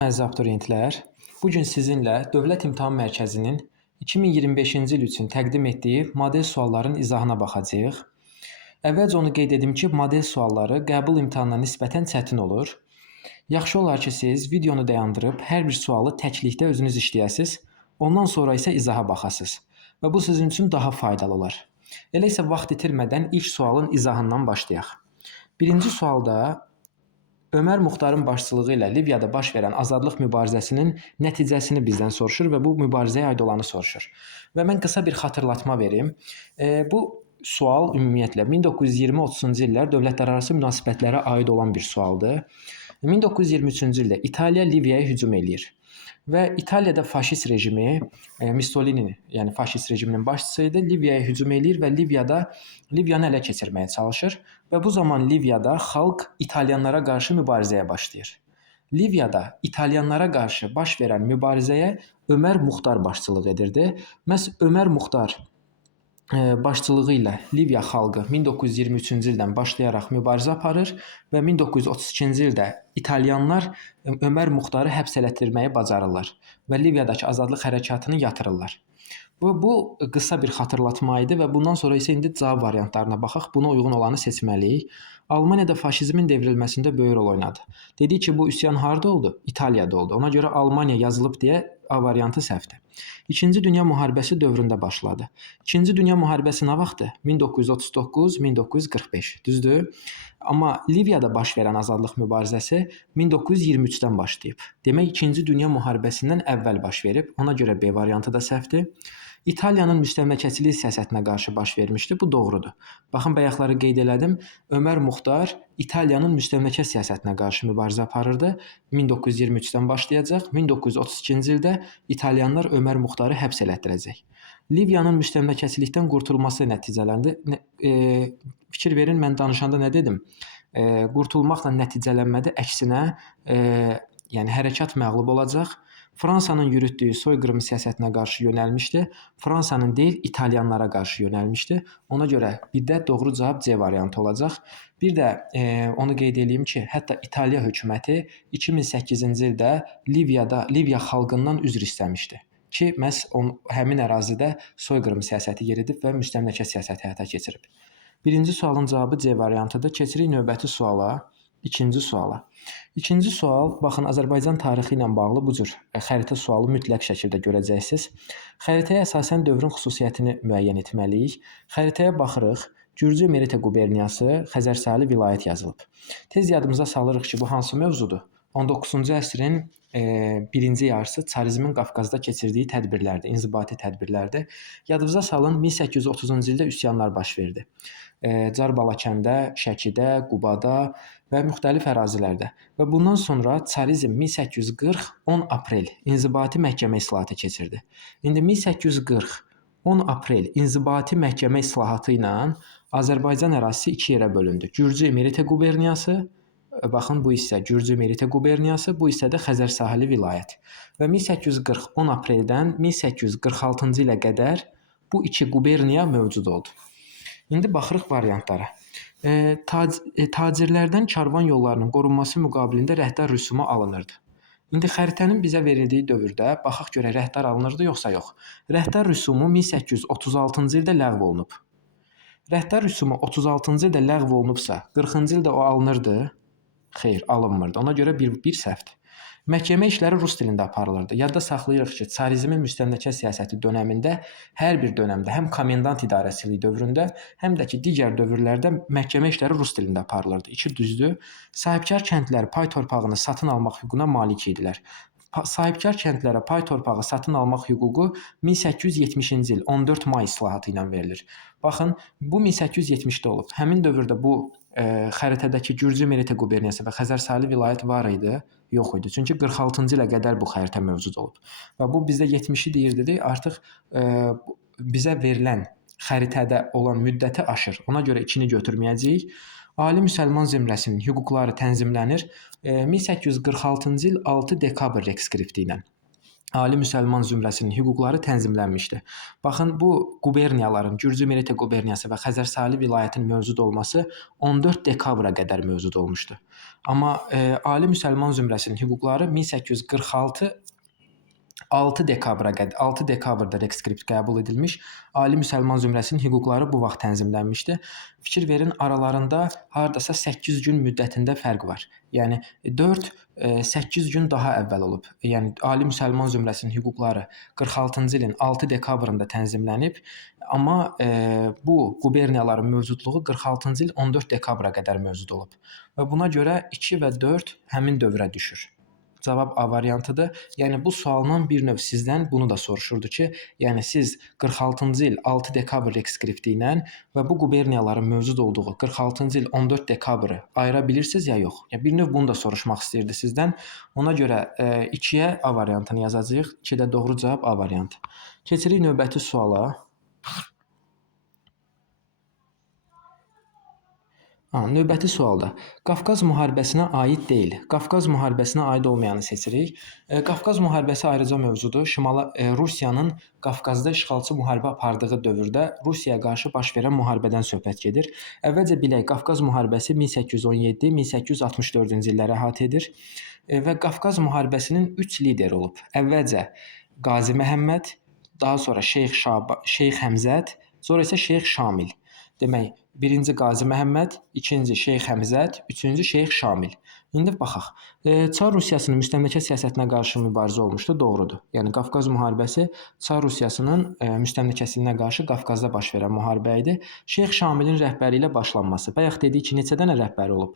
Əziz abituriyentlər, bu gün sizinlə Dövlət İmtahan Mərkəzinin 2025-ci il üçün təqdim etdiyi model sualların izahına baxacağıq. Əvvəlcə onu qeyd edim ki, model sualları qəbul imtahanına nisbətən çətin olur. Yaxşı olar ki, siz videonu dayandırıb hər bir sualı təklikdə özünüz işləyəsiniz, ondan sonra isə izaha baxasınız və bu sizin üçün daha faydalı olar. Elə isə vaxt itirmədən ilk sualın izahından başlayaq. Birinci sualda Ömər Muxtarın başçılığı ilə Liviyada baş verən azadlıq mübarizəsinin nəticəsini bizdən soruşur və bu mübarizəyə aid olanı soruşur. Və mən qısa bir xatırlatma verim. Bu sual ümumiyyətlə 1920-30-cu illər dövlətlərarası münasibətlərə aid olan bir sualdır. 1923-cü ildə İtaliya Liviyaya hücum eləyir. Və İtaliyada faşist rejimi, Mussolini, yəni faşist rejiminin başçısı idi, Liviyaya hücum eləyir və Liviyanı ələ keçirməyə çalışır və bu zaman Liviyada xalq İtalyanlara qarşı mübarizəyə başlayır. Liviyada İtalyanlara qarşı baş verən mübarizəyə Ömər Muxtar başçılıq edirdi. Məhz Ömər Muxtar başçılığı ilə Liviya xalqı 1923-cü ildən başlayaraq mübarizə aparır və 1932-ci ildə İtalyanlar Ömər Muxtarı həbs elətdirməyi bacarırlar və Liviyadakı azadlıq hərəkatını yatırırlar. Bu qısa bir xatırlatma idi və bundan sonra isə indi cavab variantlarına baxaq. Buna uyğun olanı seçməliyik. Almaniyada faşizmin devrilməsində böyük rol oynadı. Dedik ki, bu üsyan harda oldu? İtaliyada oldu. Ona görə Almaniya yazılıb deyə A variantı səhvdir. İkinci Dünya müharibəsi dövründə başladı. İkinci Dünya müharibəsi nə vaxtdır? 1939-1945, düzdür? Amma Liviyada baş verən azadlıq mübarizəsi 1923-dən başlayıb. Demək, İkinci Dünya müharibəsindən əvvəl baş verib. Ona görə B variantı da səhvdir. İtaliyanın müstəmləkəçilik siyasətinə qarşı baş vermişdi. Bu doğrudur. Baxın, bayaqları qeyd elədim. Ömər Muxtar İtaliyanın müstəmləkə siyasətinə qarşı mübarizə aparırdı. 1923-dən başlayacaq. 1932-ci ildə İtalyanlar Ömər Muxtarı həbs elətdirəcək. Liviyanın müstəmləkəçilikdən qurtulması nəticələndi. Fikir verin, mən danışanda nə dedim? Qurtulmaqla nəticələnmədi. Əksinə, yəni hərəkat məğlub olacaq. Fransanın yürütdüyü soyqırım siyasətinə qarşı yönəlmişdi. Fransanın deyil, İtalyanlara qarşı yönəlmişdi. Ona görə bir də doğru cavab C variantı olacaq. Bir də onu qeyd edeyim ki, hətta İtaliya hökuməti 2008-ci ildə Liviya xalqından üzr istəmişdi ki, məhz həmin ərazidə soyqırım siyasəti yeridib və müstəmləkə siyasəti həyata keçirib. Birinci sualın cavabı C variantıdır. Keçirik növbəti suala. İkinci suala. İkinci sual, baxın, Azərbaycan tarixi ilə bağlı bu cür xəritə sualı mütləq şəkildə görəcəksiniz. Xəritəyə əsasən dövrün xüsusiyyətini müəyyən etməliyik. Xəritəyə baxırıq. Gürcü Merite quberniyası, Xəzər sahili vilayət yazılıb. Tez yadımıza salırıq ki, bu hansı mövzudur? 19-cu əsrin birinci yarısı çarizmin Qafqazda keçirdiyi tədbirlərdir, inzibati tədbirlərdir. Yadınıza salın, 1830-cu ildə üsyanlar baş verdi. Car Balakəndə, Şəkidə, Qubada və müxtəlif ərazilərdə. Və bundan sonra çarizm 1840 10 aprel inzibati məhkəmə islahatı keçirdi. İndi 1840 10 aprel inzibati məhkəmə islahatı ilə Azərbaycan ərazisi iki yerə bölündü. Gürcü Merite quberniyası, baxın, bu hissə Gürcü Merite quberniyası, bu hissə də Xəzər sahili vilayət. Və 1840 10 apreldən 1846-cı ilə qədər bu iki quberniya mövcud oldu. İndi baxırıq variantlara. Tacirlərdən karvan yollarının qorunması müqabilində rəhdar rüsumu alınırdı. İndi xəritənin bizə verildiyi dövrdə baxaq görə rəhdar alınırdı yoxsa yox. Rəhdar rüsumu 1836-cı ildə ləğv olunub. Rəhdar rüsumu 36-cı ildə ləğv olunubsa, 40-cı ildə o alınırdı? Xeyr, alınmırdı. Ona görə bir səhvdir. Məhkəmə işləri rus dilində aparılırdı. Yadda saxlayırıq ki, çarizmin müstəmləkə siyasəti dönəmində hər bir dövrdə, həm komendant idarəçiliyi dövründə, həm də ki, digər dövrlərdə məhkəmə işləri rus dilində aparılırdı. İki düzdür. Sahibkar kəndlər pay torpağını satın almaq hüququna malik idilər. Sahibkar kəndlərə pay torpağı satın almaq hüququ 1870-ci il 14 may islahatı ilə verilir. Baxın, bu 1870-də olub. Həmin dövrdə bu xəritədəki Gürcü Merite quberniyası və Xəzər sahili vilayət var idi, yox idi. Çünki 46-cı ilə qədər bu xəritə mövcud olub. Və bu bizdə 70-i deyirdi, artıq bizə verilən xəritədə olan müddəti aşır. Ona görə 2-ni götürməyəcəyik. Ali müsəlman zümrəsinin hüquqları tənzimlənir 1846-cı il 6 dekabr reskripti ilə. ali müsəlman zümrəsinin hüquqları tənzimlənmişdi. Baxın, bu quberniyaların Gürcü Merete quberniyası və Xəzərsaylı vilayətinin mövcud olması 14 dekabra qədər mövcud olmuşdu. Amma ali müsəlman zümrəsinin hüquqları 1846 6 dekabrda reskript qəbul edilmiş. Ali müsəlman zümrəsinin hüquqları bu vaxt tənzimlənmişdi. Fikir verin, aralarında hardasa 8 gün müddətində fərq var. Yəni 8 gün daha əvvəl olub. Yəni ali müsəlman zümrəsinin hüquqları 46-cı ilin 6 dekabrında tənzimlənib, amma bu quberniyaların mövcudluğu 46-cı il 14 dekabra qədər mövcud olub. Və buna görə 2 və 4 həmin dövrə düşür. Cavab A variantıdır. Yəni bu sualdan bir növ sizdən bunu da soruşurdu ki, yəni siz 46-cı il 6 dekabr reskripti ilə və bu quberniyaların mövcud olduğu 46-cı il 14 dekabrı ayıra bilirsiniz ya yox? Yəni bir növ bunu da soruşmaq istəyirdi sizdən. Ona görə 2-yə A variantını yazacağıq. 2-də doğru cavab A variantı. Keçirik növbəti suala. Növbəti sualda Qafqaz müharibəsinə aid deyil. Qafqaz müharibəsinə aid olmayanı seçirik. Qafqaz müharibəsi ayrıca mövzudur. Rusiyanın Qafqazda işğalçı müharibə apardığı dövrdə Rusiyaya qarşı baş verən müharibədən söhbət gedir. Əvvəlcə bilək, Qafqaz müharibəsi 1817-1864-cü illəri əhatə edir və Qafqaz müharibəsinin 3 lideri olub. Əvvəlcə Qazi Məhəmməd, daha sonra Şeyx Həmzət, sonra isə Şeyx Şamil. Demək, birinci Qazi Məhəmməd, ikinci Şeyx Həmzət, üçüncü Şeyx Şamil. İndi baxaq. Çar Rusiyasının müstəmləkə siyasətinə qarşı mübarizə olmuşdu, doğrudur. Yəni Qafqaz müharibəsi Çar Rusiyasının müstəmləkəçiliyinə qarşı Qafqazda baş verən müharibə idi. Şeyx Şamilin rəhbərliyi ilə başlanması. Bayaq dedik ki, neçə dənə rəhbəri olub?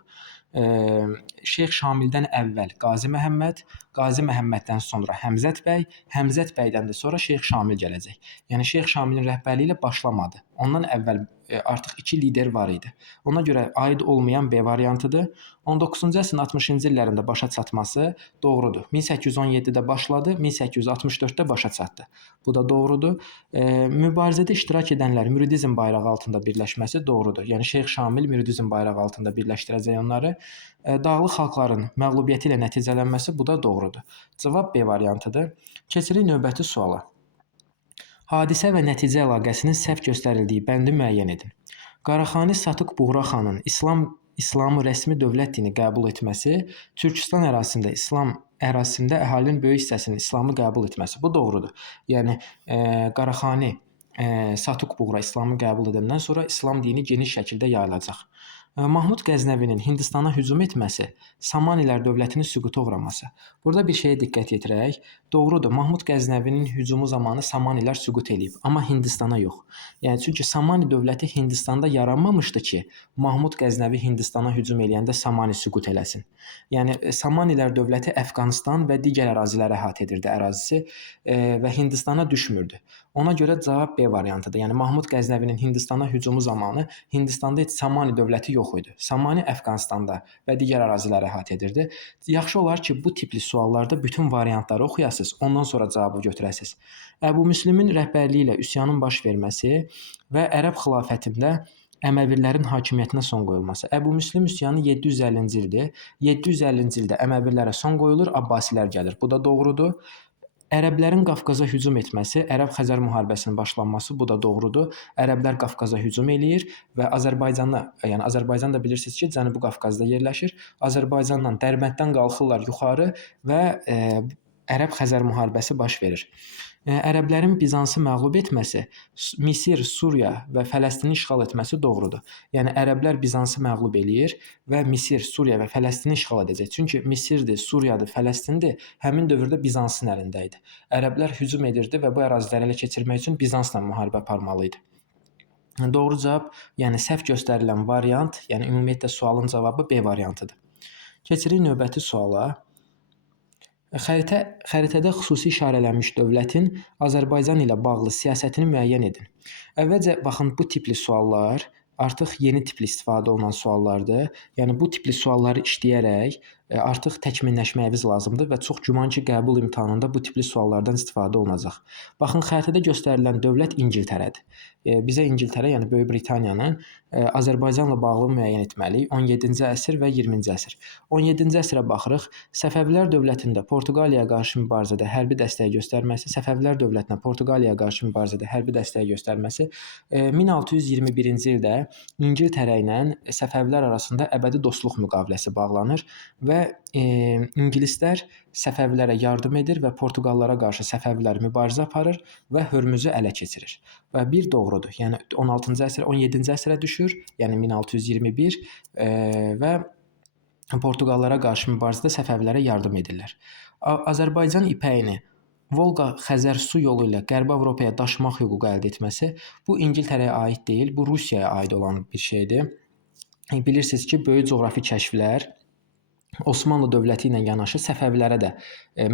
Şeyx Şamildən əvvəl Qazi Məhəmməd, Qazi Məhəmməddən sonra Həmzət bəy, Həmzət bəydən də sonra Şeyx Şamil gələcək. Yəni Şeyx Şamilin rəhbərliyi ilə başlamadı. Ondan əvvəl artıq 2 lider var idi. Ona görə aid olmayan B variantıdır. 19-cu əsrin 60-cı illərində başa çatması doğrudur. 1817-də başladı, 1864-də başa çatdı. Bu da doğrudur. Mübarizədə iştirak edənlər müridizm bayrağı altında birləşməsi doğrudur. Yəni Şeyx Şamil müridizm bayrağı altında birləşdirəcək onları. Dağlıq xalqların məğlubiyyəti ilə nəticələnməsi bu da doğrudur. Cavab B variantıdır. Keçirik növbəti suala. Hadisə və nəticə əlaqəsinin səhv göstərildiyi bəndi müəyyən edin. Qaraxani Satıq Buğraxanın İslamı rəsmi dövlət dini qəbul etməsi, Türkistan ərazisində əhalinin böyük hissəsinin İslamı qəbul etməsi. Bu doğrudur. Yəni Qaraxani Satıq Buğra İslamı qəbul edəndən sonra İslam dini geniş şəkildə yayılacaq. Mahmud Qəznəvinin Hindistana hücum etməsi, Samanilər dövlətinin süquta uğraması. Burada bir şeyə diqqət yetirək. Doğrudur, Mahmud Qəznəvinin hücumu zamanı Samanilər süqut eləyib, amma Hindistana yox. Yəni çünki Samani dövləti Hindistanda yaranmamışdı ki, Mahmud Qəznəvi Hindistana hücum eləyəndə Samani süqut eləsin. Yəni Samanilər dövləti Əfqanistan və digər əraziləri əhatə edirdi ərazisi və Hindistana düşmürdü. Ona görə cavab B variantıdır. Yəni Mahmud Qəznəvinin Hindistana hücumu zamanı Hindistanda heç Samani dövləti yox idi. Samani Əfqanistanda və digər əraziləri əhatə edirdi. Yaxşı olar ki, bu tipli suallarda bütün variantları oxuyasınız, ondan sonra cavabı götürəsiniz. Əbu Müslimin rəhbərliyi ilə üsyanın baş verməsi və Ərəb xilafətində Əməvilərin hakimiyyətinə son qoyulması. Əbu Müslim üsyanı 750-ci ildir. 750-ci ildə Əməvilərə son qoyulur, Abbasilər gəlir. Bu da doğrudur. Ərəblərin Qafqaza hücum etməsi, Ərəb-Xəzər müharibəsinin başlanması, bu da doğrudur. Ərəblər Qafqaza hücum eləyir və Azərbaycan da bilirsiniz ki, Cənubi Qafqazda yerləşir. Azərbaycanla Dərbənddən qalxırlar yuxarı və Ərəb-Xəzər müharibəsi baş verir. Ərəblərin Bizansı məğlub etməsi, Misir, Suriya və Fələstini işğal etməsi doğrudur. Yəni ərəblər Bizansı məğlub eləyir və Misir, Suriya və Fələstini işğal edəcək. Çünki Misirdir, Suriyadır, Fələstindir, həmin dövrdə Bizansın əlində idi. Ərəblər hücum edirdi və bu əraziləri ələ keçirmək üçün Bizansla müharibə aparmalı idi. Doğru cavab, yəni səhv göstərilən variant, yəni ümumiyyətlə sualın cavabı B variantıdır. Keçirik növbəti suala. Xəritədə xüsusi işarələnmiş dövlətin Azərbaycan ilə bağlı siyasətini müəyyən edin. Əvvəlcə baxın, bu tipli suallar artıq yeni tipli istifadə olunan suallardır. Yəni bu tipli sualları işləyərək artıq təkmilləşməyiniz lazımdır və çox güman ki, qəbul imtahanında bu tipli suallardan istifadə olunacaq. Baxın, xəritədə göstərilən dövlət İngiltərədir. Bizə İngiltərə, yəni Böyük Britaniyanın Azərbaycanla bağlı müəyyən etməliyik. 17-ci əsr və 20-ci əsr. 17-ci əsrə baxırıq. Səfəvilər dövlətində Portuqaliyaya qarşı mübarizədə hərbi dəstək göstərməsi, Səfəvilər dövlətinə Portuqaliyaya qarşı mübarizədə hərbi dəstək göstərməsi 1621-ci ildə İngiltərə ilə Səfəvilər arasında əbədi dostluq müqaviləsi bağlanır və ingilislər Səfəvilərə yardım edir və Portuqallara qarşı Səfəvilər mübarizə aparır və Hörmüzü ələ keçirir. Və bir doğrudur. Yəni 16-cı əsr, 17-ci əsrə düşür, yəni 1621 və Portuqallara qarşı mübarizədə Səfəvilərə yardım edirlər. Azərbaycan ipəyini Volqa-Xəzər su yolu ilə Qərbi Avropaya daşımaq hüququ əldə etməsi bu İngiltərəyə aid deyil, bu Rusiyaya aid olan bir şeydir. Bilirsiniz ki, böyük coğrafi kəşflər Osmanlı dövləti ilə yanaşı Səfəvilərə də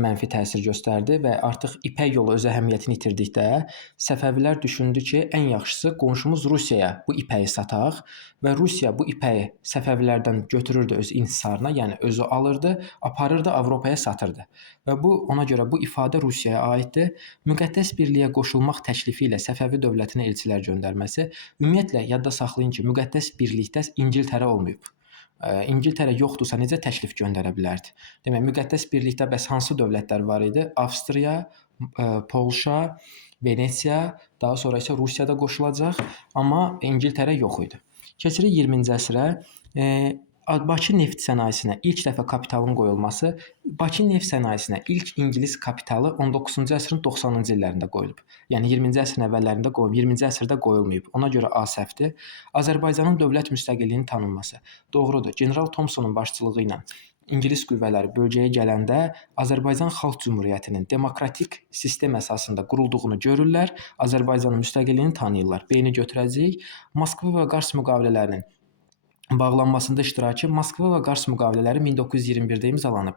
mənfi təsir göstərdi və artıq İpək yolu öz əhəmiyyətini itirdikdə Səfəvilər düşündü ki, ən yaxşısı qonşumuz Rusiyaya bu ipəyi sataq və Rusiya bu ipəyi Səfəvilərdən götürürdü öz inhisarına, yəni özü alırdı, aparırdı, Avropaya satırdı. Və ona görə bu ifadə Rusiyaya aiddir. Müqəddəs birliyə qoşulmaq təklifi ilə Səfəvi dövlətinə elçilər göndərməsi, ümumiyyətlə yadda saxlayın ki, müqəddəs birlikdə İngiltərə olmayıb. İngiltərə yoxdursa necə təklif göndərə bilərdi? Demək, müqəddəs birlikdə bəs hansı dövlətlər var idi? Avstriya, Polşa, Venesiya, daha sonra isə Rusiya da qoşulacaq, amma İngiltərə yox idi. Keçirik 20-ci əsrə. Bakı neft sənayesinə ilk dəfə kapitalın qoyulması, Bakı neft sənayesinə ilk ingilis kapitalı 19-cu əsrin 90-cı illərində qoyulub. Yəni 20-ci əsrin əvvəllərində qoyulub, 20-ci əsrdə qoyulmayıb. Ona görə A səhvdir. Azərbaycanın dövlət müstəqilliyinin tanınması. Doğrudur. General Thomsonun başçılığı ilə İngilis qüvvələri bölgəyə gələndə Azərbaycan Xalq Cümhuriyyətinin demokratik sistem əsasında qurulduğunu görürlər, Azərbaycanın müstəqilliyini tanıyırlar. B-ni götürəcəyik. Moskva və Qars müqavilələrinin bağlanmasında iştirakı. Moskva və Qars müqavilələri 1921-də imzalanıb.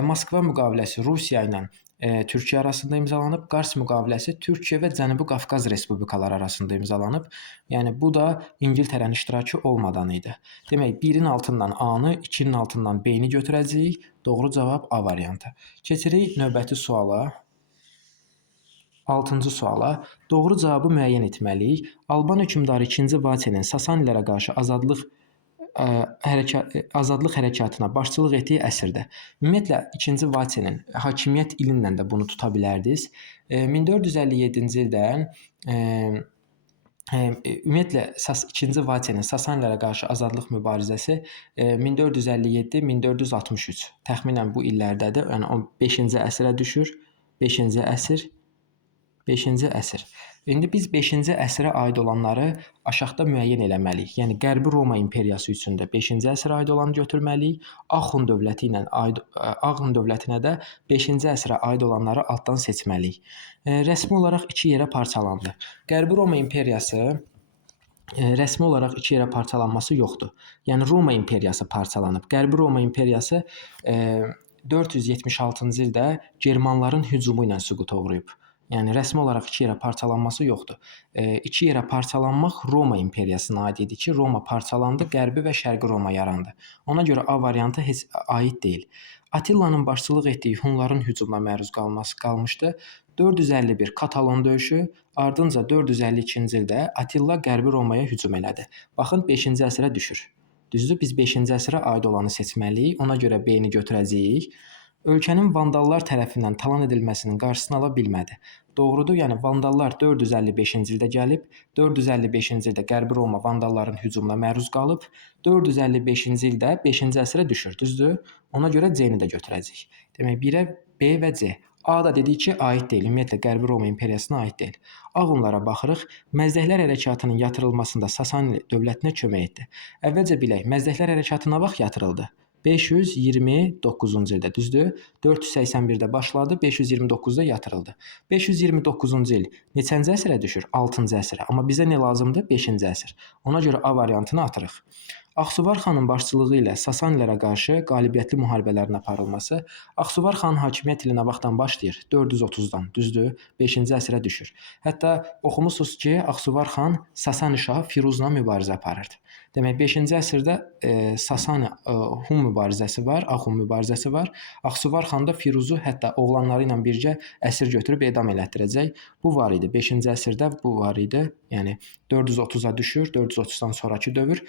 Moskva müqaviləsi Rusiya ilə Türkiyə arasında imzalanıb. Qars müqaviləsi Türkiyə və Cənubi Qafqaz respublikaları arasında imzalanıb. Yəni bu da İngiltərənin iştirakı olmadan idi. Demək, 1-in altından A-nı, 2-nin altından B-ni götürəcəyik. Doğru cavab A variantı. Keçirik növbəti suala. 6-cı suala. Doğru cavabı müəyyən etməliyik. Alban hökmdarı 2-ci Vaçenin Sasanilərə qarşı azadlıq hərəkatına başçılıq etdiyi əsrdə. Ümumiyyətlə 2-ci Vaçenin hakimiyyət ilindən də bunu tuta bilərdiniz. 1457-ci ildən ümumiyyətlə 2-ci Vaçenin Sasanilərə qarşı azadlıq mübarizəsi 1457-1463 təxminən bu illərdədir. Yəni 5-ci əsrə düşür. 5-ci əsr. İndi biz 5-ci əsrə aid olanları aşağıda müəyyən eləməliyik. Yəni Qərbi Roma imperiyası üçün də 5-ci əsrə aid olanı götürməliyik. Ağun dövlətinə də 5-ci əsrə aid olanları altdan seçməliyik. Rəsmi olaraq 2 yerə parçalandı. Qərbi Roma imperiyası rəsmi olaraq 2 yerə parçalanması yoxdur. Yəni Roma imperiyası parçalanıb. Qərbi Roma imperiyası 476-cı ildə Germanların hücumu ilə süquta uğrayıb. Yəni rəsmi olaraq 2 yerə parçalanması yoxdur. 2 yerə parçalanmaq Roma imperiyasına aid idi ki, Roma parçalandı, Qərbi və Şərqi Roma yarandı. Ona görə A variantı heç aid deyil. Atilla'nın başçılıq etdiyi Hunların hücumuna məruz qalmışdı. 451 Katalon döyüşü, ardınca 452-ci ildə Attila Qərbi Romaya hücum elədi. Baxın 5-ci əsrə düşür. Düzdür, biz 5-ci əsrə aid olanı seçməliyik. Ona görə B-ni götürəcəyik. Ölkənin vandallar tərəfindən talan edilməsinin qarşısını ala bilmədi. Doğrudur, yəni vandallar 455-ci ildə gəlib, 455-ci ildə Qərbi Roma vandalların hücumuna məruz qalıb, 455-ci ildə 5-ci əsrə düşür, düzdür? Ona görə C-ni də götürəcəyik. Demək, 1-ə B və C. A da dedik ki, aid deyil, ümumiyyətlə Qərbi Roma imperiyasına aid deyil. Ağunlara baxırıq, Məzdəklər hərəkatının yatırılmasında Sasani dövlətinə kömək etdi. Əvvəlcə bilək, Məzdəklər hərəkatı nə vaxt yatırıldı? 529-cu ildə, düzdür? 481-də başladı, 529-da yatırıldı. 529-cu il neçənci əsrə düşür? 6-cı əsrə. Amma bizə nə lazımdır? 5-ci əsr. Ona görə A variantını atırıq. Ağsuvar xanın başçılığı ilə Sasanilərə qarşı qalibiyyətli müharibələrin aparılması. Ağsuvar xanın hakimiyyət ili nə vaxtdan başlayır? 430-dan, düzdür? 5-ci əsrə düşür. Hətta oxumusunuz ki, Ağsuvar xan Sasani şahı Firuzla mübarizə aparırdı. Demək 5-ci əsrdə Sasani-Hun mübarizəsi var, Ağ-Hun mübarizəsi var. Ağsuvar xan da Firuzu hətta oğlanları ilə birgə əsir götürüb edam elətdirəcək. Bu var idi. 5-ci əsrdə bu var idi. Yəni 430-a düşür. 430-dan sonrakı dövr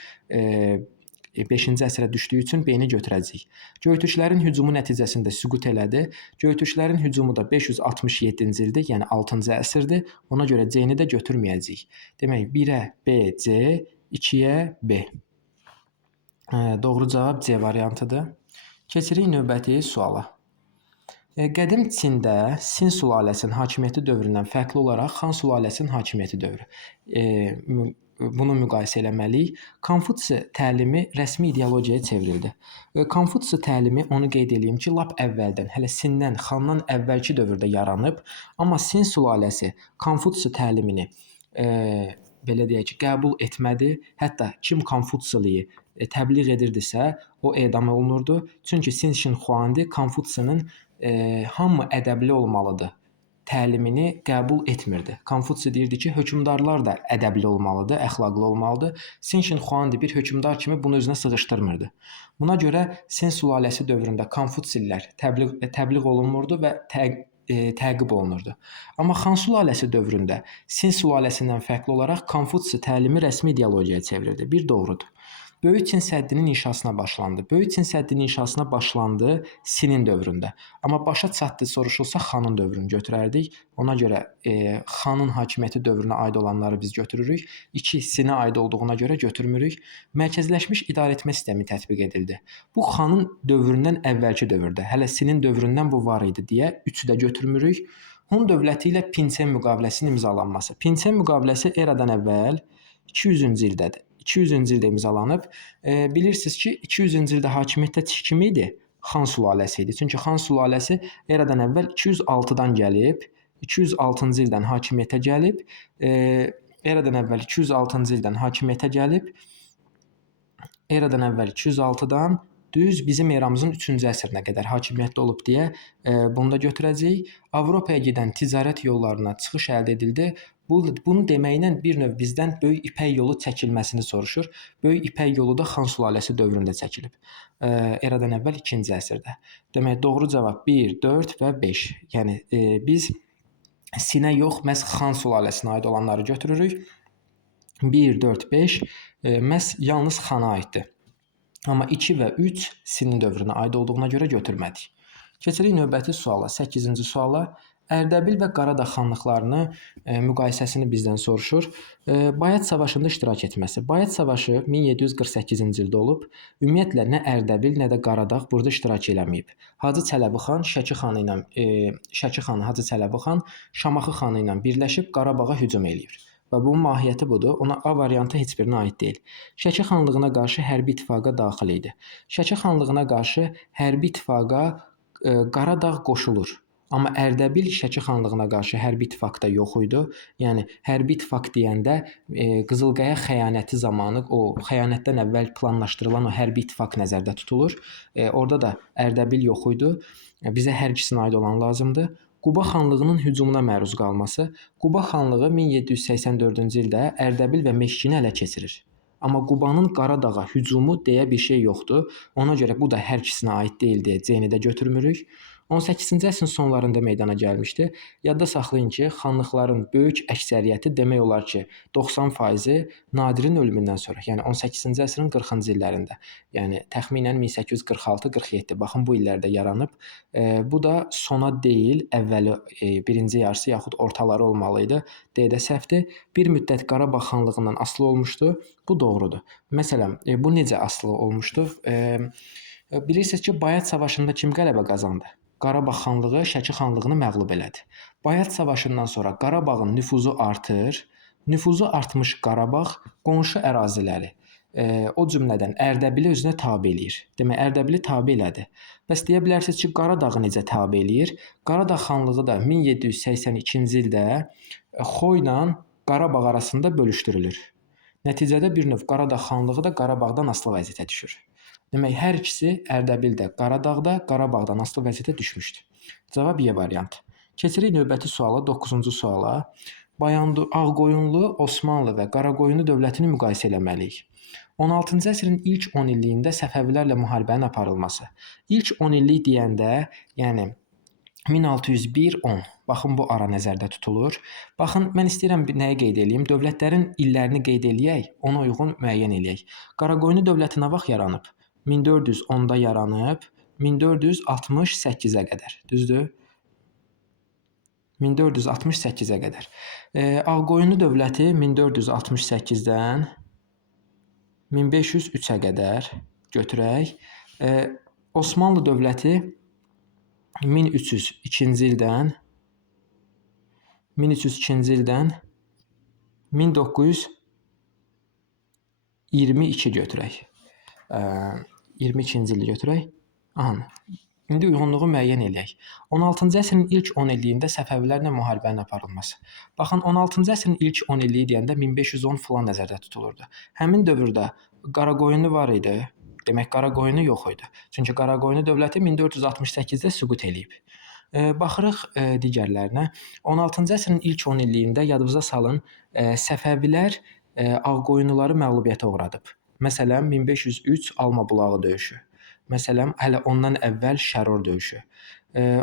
5-ci əsrə düşdüyü üçün Beyni götürəcəyik. Göytürklərin hücumu nəticəsində süqut elədi. Göytürklərin hücumu da 567-ci ildir, yəni 6-cı əsrdir. Ona görə C-ni də götürməyəcəyik. Demək 1-ə B, C, 2-yə B. Doğru cavab C variantıdır. Keçirik növbəti suala. Qədim Çində Sin sülaləsinin hakimiyyəti dövründən fərqli olaraq Xan sülaləsinin hakimiyyəti dövrü. Bunu müqayisə eləməliyik. Konfutsi təlimi rəsmi ideologiyaya çevrildi. Konfutsi təlimi onu qeyd edeyim ki, lap əvvəldən, hələ Sindən, Xandan əvvəlki dövrdə yaranıb, amma Sin sülaləsi Konfutsi təlimini belə deyək ki, qəbul etmədi. Hətta kim Konfutsiliyi təbliğ edirdisə, o edam olunurdu. Çünki Sin Şin Huandi Konfutsinin hamı ədəbli olmalıdır təlimini qəbul etmirdi. Konfutsi deyirdi ki, hökmdarlar da ədəbli olmalıdır, əxlaqlı olmalıdır. Sin Şin Huandi bir hökmdar kimi bunu özünə sığışdırmırdı. Buna görə Sin sülaləsi dövründə Konfutsillər təbliğ olunmurdu və təqib olunurdu. Amma Xan sülaləsi dövründə Sin sülaləsindən fərqli olaraq Konfutsi təlimi rəsmi ideologiyaya çevrildi. Bir doğrudur. Böyük Çin səddinin inşasına başlandı. Böyük Çin səddinin inşasına başlandı Sinin dövründə. Amma başa çatdı soruşulsa Xanın dövrünü götürərdik. Ona görə Xanın hakimiyyəti dövrünə aid olanları biz götürürük. 2 Sinə aid olduğuna görə götürmürük. Mərkəzləşmiş idarəetmə sistemi tətbiq edildi. Bu Xanın dövründən əvvəlki dövrdə. Hələ Sinin dövründən bu var idi deyə 3-ü də götürmürük. Hun dövləti ilə Pinçen müqaviləsinin imzalanması. Pinçen müqaviləsi eradan əvvəl 200-cü ildədir. 200-cü ildə imzalanıb. Bilirsiniz ki, 200-cü ildə hakimiyyətdə kim idi? Xan sülaləsi idi. Çünki Xan sülaləsi eradan əvvəl 206-dan gəlib, 206-cı ildən hakimiyyətə gəlib, eradan əvvəl 206-cı ildən hakimiyyətə gəlib, eradan əvvəl 206-dan düz bizim eramızın 3-cü əsrinə qədər hakimiyyətdə olub deyə bunu da götürəcəyik. Avropaya gedən ticarət yollarına çıxış əldə edildi. Bunu deməklə bir növ bizdən Böyük İpək yolu çəkilməsini soruşur. Böyük İpək yolu da Xan sülaləsi dövründə çəkilib. Eradan əvvəl 2-ci əsrdə. Demək doğru cavab 1, 4 və 5. Yəni biz Sinə yox, məhz Xan sülaləsinə aid olanları götürürük. 1, 4, 5 məhz yalnız Xana aiddir. Amma 2 və 3 Sinin dövrünə aid olduğuna görə götürmədik. Keçirik növbəti suala, 8-ci suala. Ərdəbil və Qaradağ xanlıqlarını müqayisəsini bizdən soruşur. Bayat savaşında iştirak etməsi. Bayat savaşı 1748-ci ildə olub. Ümumiyyətlə nə Ərdəbil, nə də Qaradağ burada iştirak eləməyib. Hacı Çələbi xan Şəki xanı Hacı Çələbi xan Şamaxı xanı ilə birləşib Qarabağa hücum eləyir. Və bunun mahiyyəti budur. Ona A variantı heç birinə aid deyil. Şəki xanlığına qarşı hərbi ittifaqa daxil idi. Şəki xanlığına qarşı hərbi ittifaqa Qaradağ qoşulur. Amma Ərdəbil Şəki xanlığına qarşı hərbi ittifaqda yox idi. Yəni hərbi ittifaq deyəndə Qızılqaya xəyanəti zamanı o xəyanətdən əvvəl planlaşdırılan o hərbi ittifaq nəzərdə tutulur. Orada da Ərdəbil yox idi. Bizə hər ikisinə aid olan lazımdır. Quba xanlığının hücumuna məruz qalması. Quba xanlığı 1784-cü ildə Ərdəbil və Meşkini ələ keçirir. Amma Qubanın Qaradağa hücumu deyə bir şey yoxdur. Ona görə bu da hər ikisinə aid deyil deyə C-ni də götürmürük. 18-ci əsrin sonlarında meydana gəlmişdi. Yadda saxlayın ki, xanlıqların böyük əksəriyyəti demək olar ki, 90% Nadirin ölümündən sonra, yəni 18-ci əsrin 40-cı illərində, yəni təxminən 1846-47, baxın bu illərdə yaranıb. Bu da sona deyil, əvvəli birinci yarısı yaxud ortaları olmalı idi. D-də səhvdir. Bir müddət Qarabağ xanlığından asılı olmuşdu. Bu doğrudur. Məsələn, bu necə asılı olmuşdu? Bilirsiniz ki, Bayat savaşında kim qələbə qazandı? Qarabağ xanlığı Şəki xanlığını məğlub elədi. Bayat savaşından sonra Qarabağın nüfuzu artır. Nüfuzu artmış Qarabağ qonşu əraziləri, o cümlədən Ərdəbili özünə tabe eləyir. Demək, Ərdəbili tabe elədi. Bəs deyə bilərsiniz ki, Qaradağı necə tabe eləyir? Qaradağ xanlığı da 1782-ci ildə Xoy ilə Qarabağ arasında bölüşdürülür. Nəticədə bir növ Qaradağ xanlığı da Qarabağdan asılı vəziyyətə düşür. Demək, hər ikisi Ərdəbildə, Qaradağda, Qarabağdan asılı vəziyyətə düşmüşdü. Cavab Y variantı. Keçirik növbəti suala, 9-cu suala. Ağqoyunlu, Osmanlı və Qaraqoyunlu dövlətini müqayisə eləməliyik. 16-cı əsrin ilk 10 illiyində Səfəvilərlə müharibənin aparılması. İlk 10 illik deyəndə, yəni 1601-10. Baxın bu ara nəzərdə tutulur. Baxın mən istəyirəm nəyi qeyd edeyim? Dövlətlərin illərini qeyd eləyək, ona uyğun müəyyən eləyək. Qaraqoyunlu dövləti nə vaxt yaranıb? 1410-da yaranıb, 1468-ə qədər. Düzdür? 1468-ə qədər. Ağqoyunlu dövləti 1468-dən 1503-ə qədər götürək. Osmanlı dövləti 1302-ci ildən 1922 götürək. 22-ci ili götürək. İndi uyğunluğu müəyyən eləyək. 16-cı əsrin ilk 10 illiyində Səfəvilərlə müharibənin aparılması. Baxın, 16-cı əsrin ilk 10 illiyi deyəndə 1510 falan nəzərdə tutulurdu. Həmin dövrdə Qaraqoyunlu var idi. Demək, Qaraqoyunlu yox idi. Çünki Qaraqoyunlu dövləti 1468-də süqut eləyib. Baxırıq digərlərinə. 16-cı əsrin ilk 10 illiyində yadınıza salın, Səfəvilər Ağqoyunluları məğlubiyyətə uğradıb. Məsələn, 1503 Almabulağı döyüşü. Məsələn, hələ ondan əvvəl Şərur döyüşü.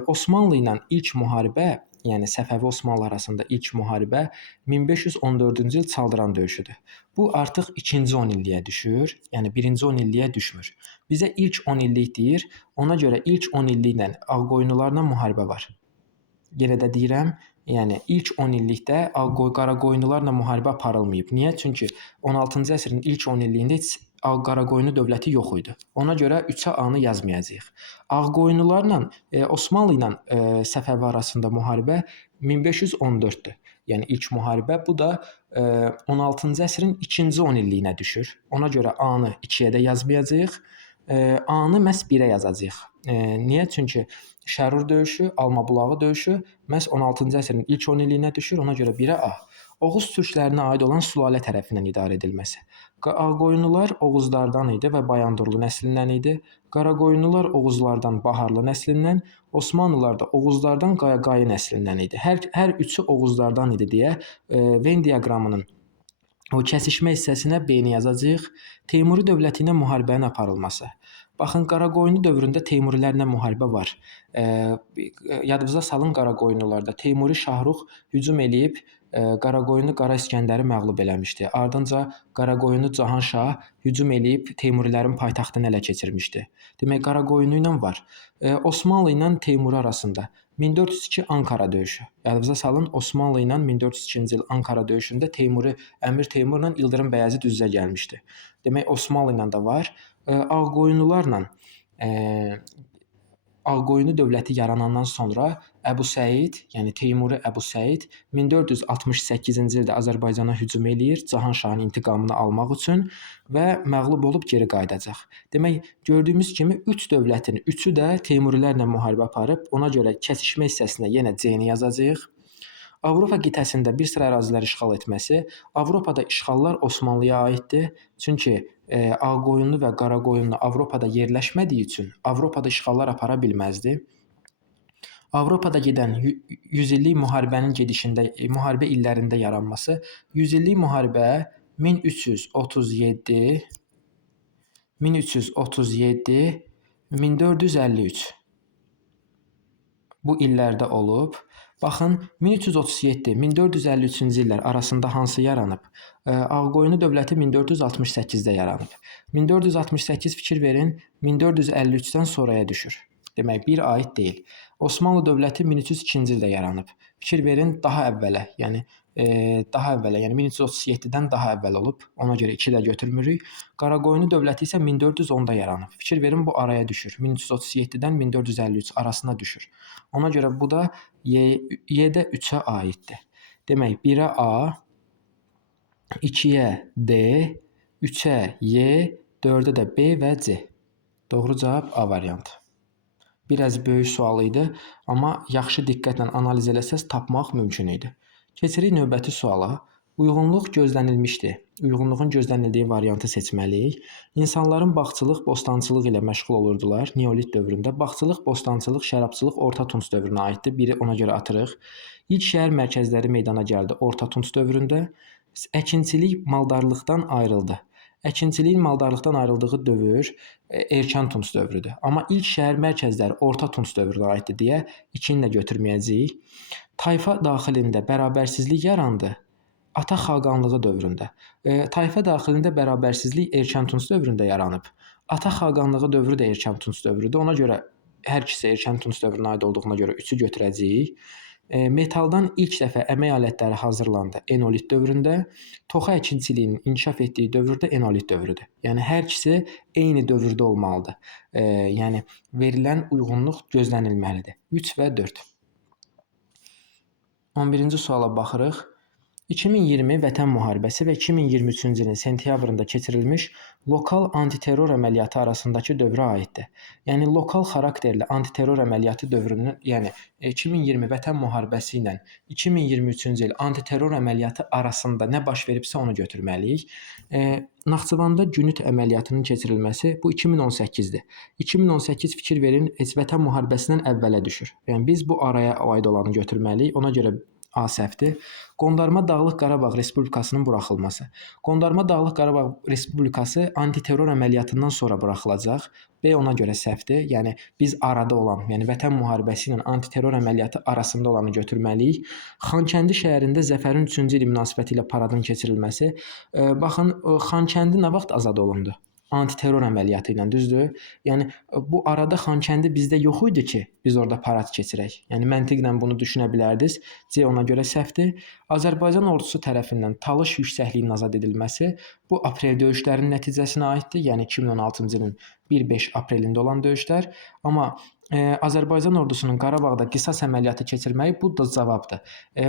Osmanlı ilə ilk müharibə, yəni Səfəvi-Osmanlı arasında ilk müharibə 1514-cü il Çaldıran döyüşüdür. Bu artıq ikinci 10 illiyə düşür, yəni birinci 10 illiyə düşmür. Bizə ilk 10 illik deyir, ona görə ilk 10 illiklə Ağqoyunlularla müharibə var. Yenə də deyirəm, yəni ilk 10 illikdə Qaraqoyunlularla müharibə aparılmayıb. Niyə? Çünki 16-cı əsrin ilk 10 illiyində heç Qaraqoyunlu dövləti yox idi. Ona görə 3-ə A-nı yazmayacağıq. Ağqoyunlularla Osmanlı ilə Səfəvi arasında müharibə 1514-dür. Yəni ilk müharibə. Bu da 16-cı əsrin ikinci 10 illiyinə düşür. Ona görə A-nı 2-yə də yazmayacağıq. A-nı məhz 1-ə yazacağıq. Niyə? Çünki Şərur döyüşü, Almabulağı döyüşü məhz 16-cı əsrin ilk 10 illiyinə düşür. Ona görə 1-ə A. Oğuz türklərinə aid olan sülalə tərəfindən idarə edilməsi. Ağqoyunlular Oğuzlardan idi və Bayandurlu nəslindən idi. Qaraqoyunlular Oğuzlardan Baharlı nəslindən, Osmanlılar da Oğuzlardan Qayı nəslindən idi. Hər üçü Oğuzlardan idi deyə Venn diaqramının o kəsişmə hissəsinə B-ni yazacağıq. Teymuri dövləti ilə müharibənin aparılması. Baxın, Qaraqoyunlu dövründə Teymurilərlə müharibə var. Yadınıza salın Qaraqoyunlularda Teymuri Şahrux hücum eləyib Qaraqoyunlu Qara İskəndəri məğlub eləmişdi. Ardınca Qaraqoyunlu Cahanşah hücum eləyib Teymurilərin paytaxtını ələ keçirmişdi. Demək, Qaraqoyunlu ilə var. Osmanlı ilə Teymuri arasında 1402 Ankara döyüşü. Yadınıza salın, Osmanlı ilə 1402-ci il Ankara döyüşündə Əmir Teymurla İldırım Bəyazid üz-üzə gəlmişdi. Demək, Osmanlı ilə də var. Ağqoyunlularla Ağqoyunlu dövləti yaranandan sonra Əbu Səid, yəni Teymuri Əbu Səid 1468-ci ildə Azərbaycana hücum eləyir, Cahanşahın intiqamını almaq üçün və məğlub olub geri qayıdacaq. Demək, gördüyümüz kimi 3 dövlətin üçü də Teymurilərlə müharibə aparıb. Ona görə kəsişmə hissəsinə yenə C-ni yazacağıq. Avropa qitəsində bir sıra ərazilər işğal etməsi. Avropada işğallar Osmanlıya aiddir. Çünki Ağqoyunlu və Qaraqoyunlu Avropada yerləşmədiyi üçün Avropada işğallar apara bilməzdi. Avropada gedən 100 illik müharibənin gedişində, müharibə illərində yaranması, 100 illik müharibə 1337, 1453 bu illərdə olub. Baxın, 1337-1453-cü illər arasında hansı yaranıb? Ağqoyunlu dövləti 1468-də yaranıb. 1468 fikir verin, 1453-dən sonraya düşür. Demək, bir aid deyil. Osmanlı dövləti 1302-ci ildə yaranıb. Fikir verin, daha əvvələ, yəni 1337-dən daha əvvəl olub. Ona görə 2 də götürmürük. Qaraqoyunlu dövləti isə 1410-da yaranıb. Fikir verin, bu araya düşür. 1337-dən 1453 arasına düşür. Ona görə bu da Y-də 3-ə aiddir. Demək, 1-ə A, 2-yə D, 3-ə Y, 4-ə də B və C. Doğru cavab A variantı. Biraz böyük sual idi, amma yaxşı diqqətlə analiz eləsəz tapmaq mümkün idi. Keçirik növbəti suala. Uyğunluq gözlənilmişdir. Uyğunluğun gözlənildiyi variantı seçməliyik. İnsanların bağçılıq, bostançılıq ilə məşğul olurdular Neolit dövründə. Bağçılıq, bostançılıq, şərabçılıq Orta Tunc dövrünə aiddir. Biri ona görə atırıq. İlk şəhər mərkəzləri meydana gəldi Orta Tunc dövründə. Əkinçilik maldarlıqdan ayrıldı. Əkinçiliyin maldarlıqdan ayrıldığı dövr erkən Tunc dövrüdür. Amma ilk şəhər mərkəzləri Orta Tunc dövrünə aiddir deyə 2-ni də götürməyəcəyik. Tayfa daxilində bərabərsizlik yarandı. Ata xaqanlığı dövründə. Tayfa daxilində bərabərsizlik erkən Tunc dövründə yaranıb. Ata xaqanlığı dövrü də erkən Tunc dövrüdür. Ona görə hər ikisi erkən Tunc dövrünə aid olduğuna görə 3-ü götürəcəyik. Metaldan ilk dəfə əmək alətləri hazırlandı Enolit dövründə. Toxa əkinçiliyinin inkişaf etdiyi dövr də Enolit dövrüdür. Yəni hər ikisi eyni dövrdə olmalıdır. Yəni verilən uyğunluq gözlənilməlidir. 3 və 4. 11-ci suala baxırıq. 2020 Vətən müharibəsi və 2023-cü ilin sentyabrında keçirilmiş lokal antiterror əməliyyatı arasındakı dövrə aiddir. Yəni lokal xarakterli antiterror əməliyyatı dövrünün, yəni 2020 Vətən müharibəsi ilə 2023-cü il antiterror əməliyyatı arasında nə baş veribsə onu götürməliyik. Naxçıvanda Günüt əməliyyatının keçirilməsi bu 2018-dir. 2018 fikir verin, heç Vətən müharibəsindən əvvələ düşür. Yəni biz bu araya aid olanı götürməliyik. Ona görə A səhvdir. Qondarma Dağlıq Qarabağ Respublikasının buraxılması. Qondarma Dağlıq Qarabağ Respublikası antiterror əməliyyatından sonra buraxılacaq. B ona görə səhvdir. Yəni biz arada olan, yəni Vətən müharibəsi ilə antiterror əməliyyatı arasında olanı götürməliyik. Xankəndi şəhərində Zəfərin 3-cü ili münasibətilə paradın keçirilməsi. Baxın, Xankəndi nə vaxt azad olundu? Antiterror əməliyyatı ilə, düzdür? Yəni bu arada Xankəndi bizdə yox idi ki, biz orada parad keçirək. Yəni məntiqlə bunu düşünə bilərdiniz. C ona görə səhvdir. Azərbaycan ordusu tərəfindən Talış yüksəkliyinin azad edilməsi bu aprel döyüşlərinin nəticəsinə aiddir. Yəni 2016-cı ilin 1-5 aprelində olan döyüşlər. Amma Azərbaycan ordusunun Qarabağda qisas əməliyyatı keçirməyi bu da cavabdır.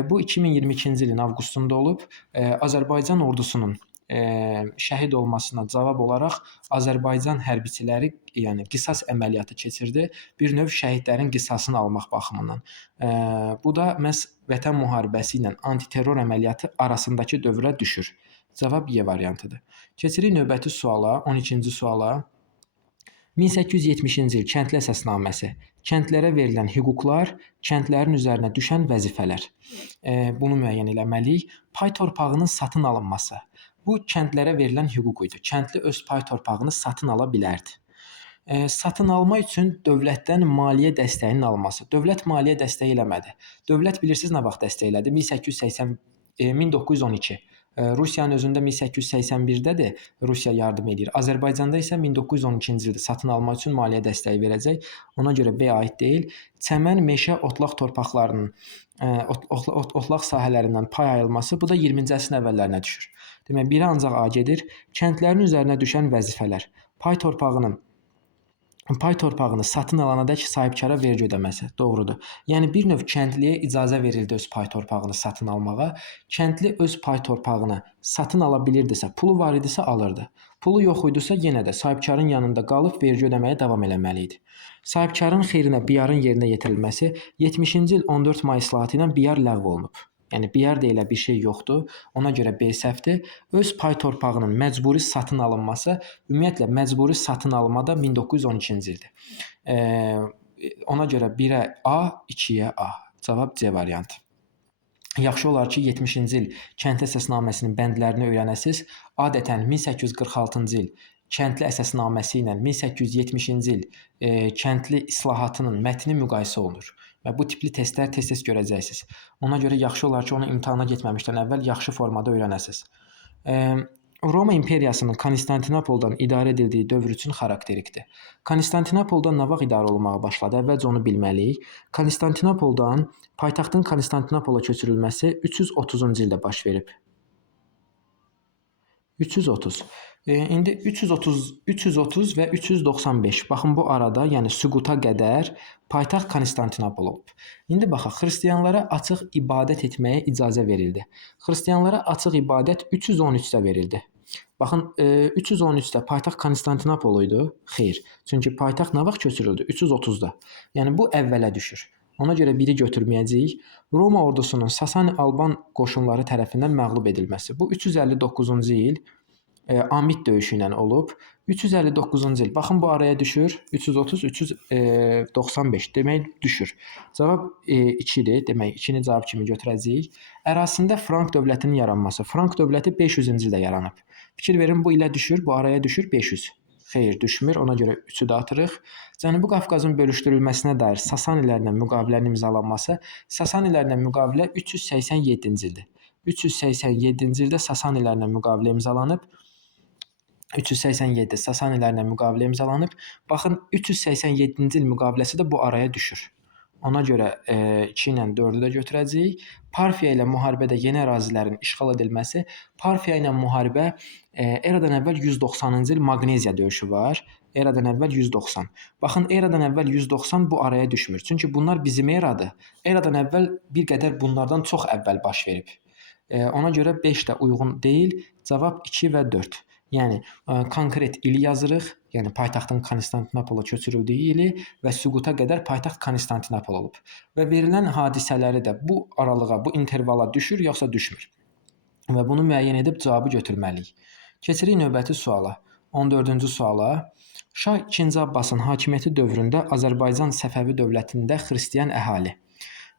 Bu 2022-ci ilin avqustunda olub. Azərbaycan ordusunun şəhid olmasına cavab olaraq Azərbaycan hərbiçiləri, yəni qisas əməliyyatı keçirdi. Bir növ şəhidlərin qisasını almaq baxımından. Bu da məhz Vətən müharibəsi ilə antiterror əməliyyatı arasındakı dövrə düşür. Cavab Y variantıdır. Keçirik növbəti suala, 12-ci suala. 1870-ci il Kəndli Əsasnaməsi. Kəndlərə verilən hüquqlar, kəndlərin üzərinə düşən vəzifələr. Bunu müəyyən etməliyik. Pay torpağının satın alınması. Bu kəndlərə verilən hüquq idi. Kəndli öz pay torpağını satın ala bilərdi. Satın alma üçün dövlətdən maliyyə dəstəyinin alınması. Dövlət maliyyə dəstəyi eləmədi. Dövlət bilirsiniz nə vaxt dəstək elədi? 1912. Rusiyanın özündə 1881-dədir, Rusiya yardım edir. Azərbaycanda isə 1912-ci ildə satın alma üçün maliyyə dəstəyi verəcək. Ona görə B aid deyil. Çəmən, meşə, otlaq torpaqlarının, otlaq sahələrindən pay ayrılması, bu da 20-ci əsrin əvvəllərinə düşür. Demək, biri ancaq A gedir. Kəndlərin üzərinə düşən vəzifələr. Pay torpağını satın alanadək sahibkara vergi ödəməsi. Doğrudur. Yəni bir növ kəndliyə icazə verildi öz pay torpağını satın almağa. Kəndli öz pay torpağını satın ala bilirdisə, pulu var idisə alırdı. Pulu yox idisə yenə də sahibkarın yanında qalıb vergi ödəməyə davam eləməli idi. Sahibkarın xeyrinə biyarın yerinə yetirilməsi 70-ci il 14 may islahatı ilə biyar ləğv olunub. Yəni biyar deyilə bir şey yoxdur. Ona görə B səhvdir. Öz pay torpağının məcburi satın alınması, ümumiyyətlə məcburi satın alma da 1912-ci ildir. Ona görə 1-ə A, 2-yə A. Cavab C variantı. Yaxşı olar ki, 70-ci il Kəndli Əsasnaməsinin bəndlərini öyrənəsiz. Adətən 1846-cı il Kəndli Əsasnaməsi ilə 1870-ci il Kəndli İslahatının mətni müqayisə olunur. Və bu tipli testlər tez-tez görəcəksiniz. Ona görə yaxşı olar ki, onu imtahana getməmişdən əvvəl yaxşı formada öyrənəsiz. Roma imperiyasının Konstantinopoldan idarə edildiyi dövr üçün xarakterikdir. Konstantinopoldan nə vaxt idarə olunmağa başladı? Əvvəlcə onu bilməliyik. Konstantinopoldan paytaxtın Konstantinopola köçürülməsi 330-cu ildə baş verib. 330. İndi 330 və 395. Baxın bu arada, yəni süquta qədər paytaxt Konstantinopol olub. İndi baxaq, xristianlara açıq ibadət etməyə icazə verildi. Xristianlara açıq ibadət 313-də verildi. Baxın, 313-də paytaxt Konstantinopol idi? Xeyr. Çünki paytaxt nə vaxt köçürüldü? 330-da. Yəni bu əvvələ düşür. Ona görə biri götürməyəcəyik. Roma ordusunun Sasani Alban qoşunları tərəfindən məğlub edilməsi. Bu 359-cu il Amit döyüşü ilə olub. 359-cu il. Baxın bu araya düşür. 330, 395. Demək düşür. Cavab 2-dir. Demək 2-ni cavab kimi götürəcəyik. Ərazisində Frank dövlətinin yaranması. Frank dövləti 500-cü ildə yaranıb. Fikir verin, bu ilə düşür, bu araya düşür 500. Xeyr, düşmür. Ona görə 3-ü də atırıq. Cənubi Qafqazın bölüşdürülməsinə dair Sasanilərlə müqavilənin imzalanması Sasanilərlə müqavilə 387-ci ildir. 387-ci ildə Sasanilərlə müqavilə imzalanıb. 387 Sasanilərlə müqavilə imzalanıb. Baxın, 387-ci il müqaviləsi də bu araya düşür. Ona görə 2 ilə 4-ü də götürəcəyik. Parfiya ilə müharibədə yeni ərazilərin işğal edilməsi. Parfiya ilə müharibə eradan əvvəl 190-cı il Maqneziya döyüşü var. Eradan əvvəl 190. Baxın, eradan əvvəl 190 bu araya düşmür. Çünki bunlar bizim eradır. Eradan əvvəl bir qədər bunlardan çox əvvəl baş verib. Ona görə 5 də uyğun deyil. Cavab 2 və 4. Yəni konkret ili yazırıq. Yəni paytaxtın Konstantinopola köçürüldüyü ili və süquta qədər paytaxt Konstantinopol olub. Və verilən hadisələri də bu aralığa, bu intervala düşür yoxsa düşmür. Və bunu müəyyən edib cavabı götürməliyik. Keçirik növbəti suala. 14-cü suala. Şah II Abbasın hakimiyyəti dövründə Azərbaycan Səfəvi dövlətində xristian əhali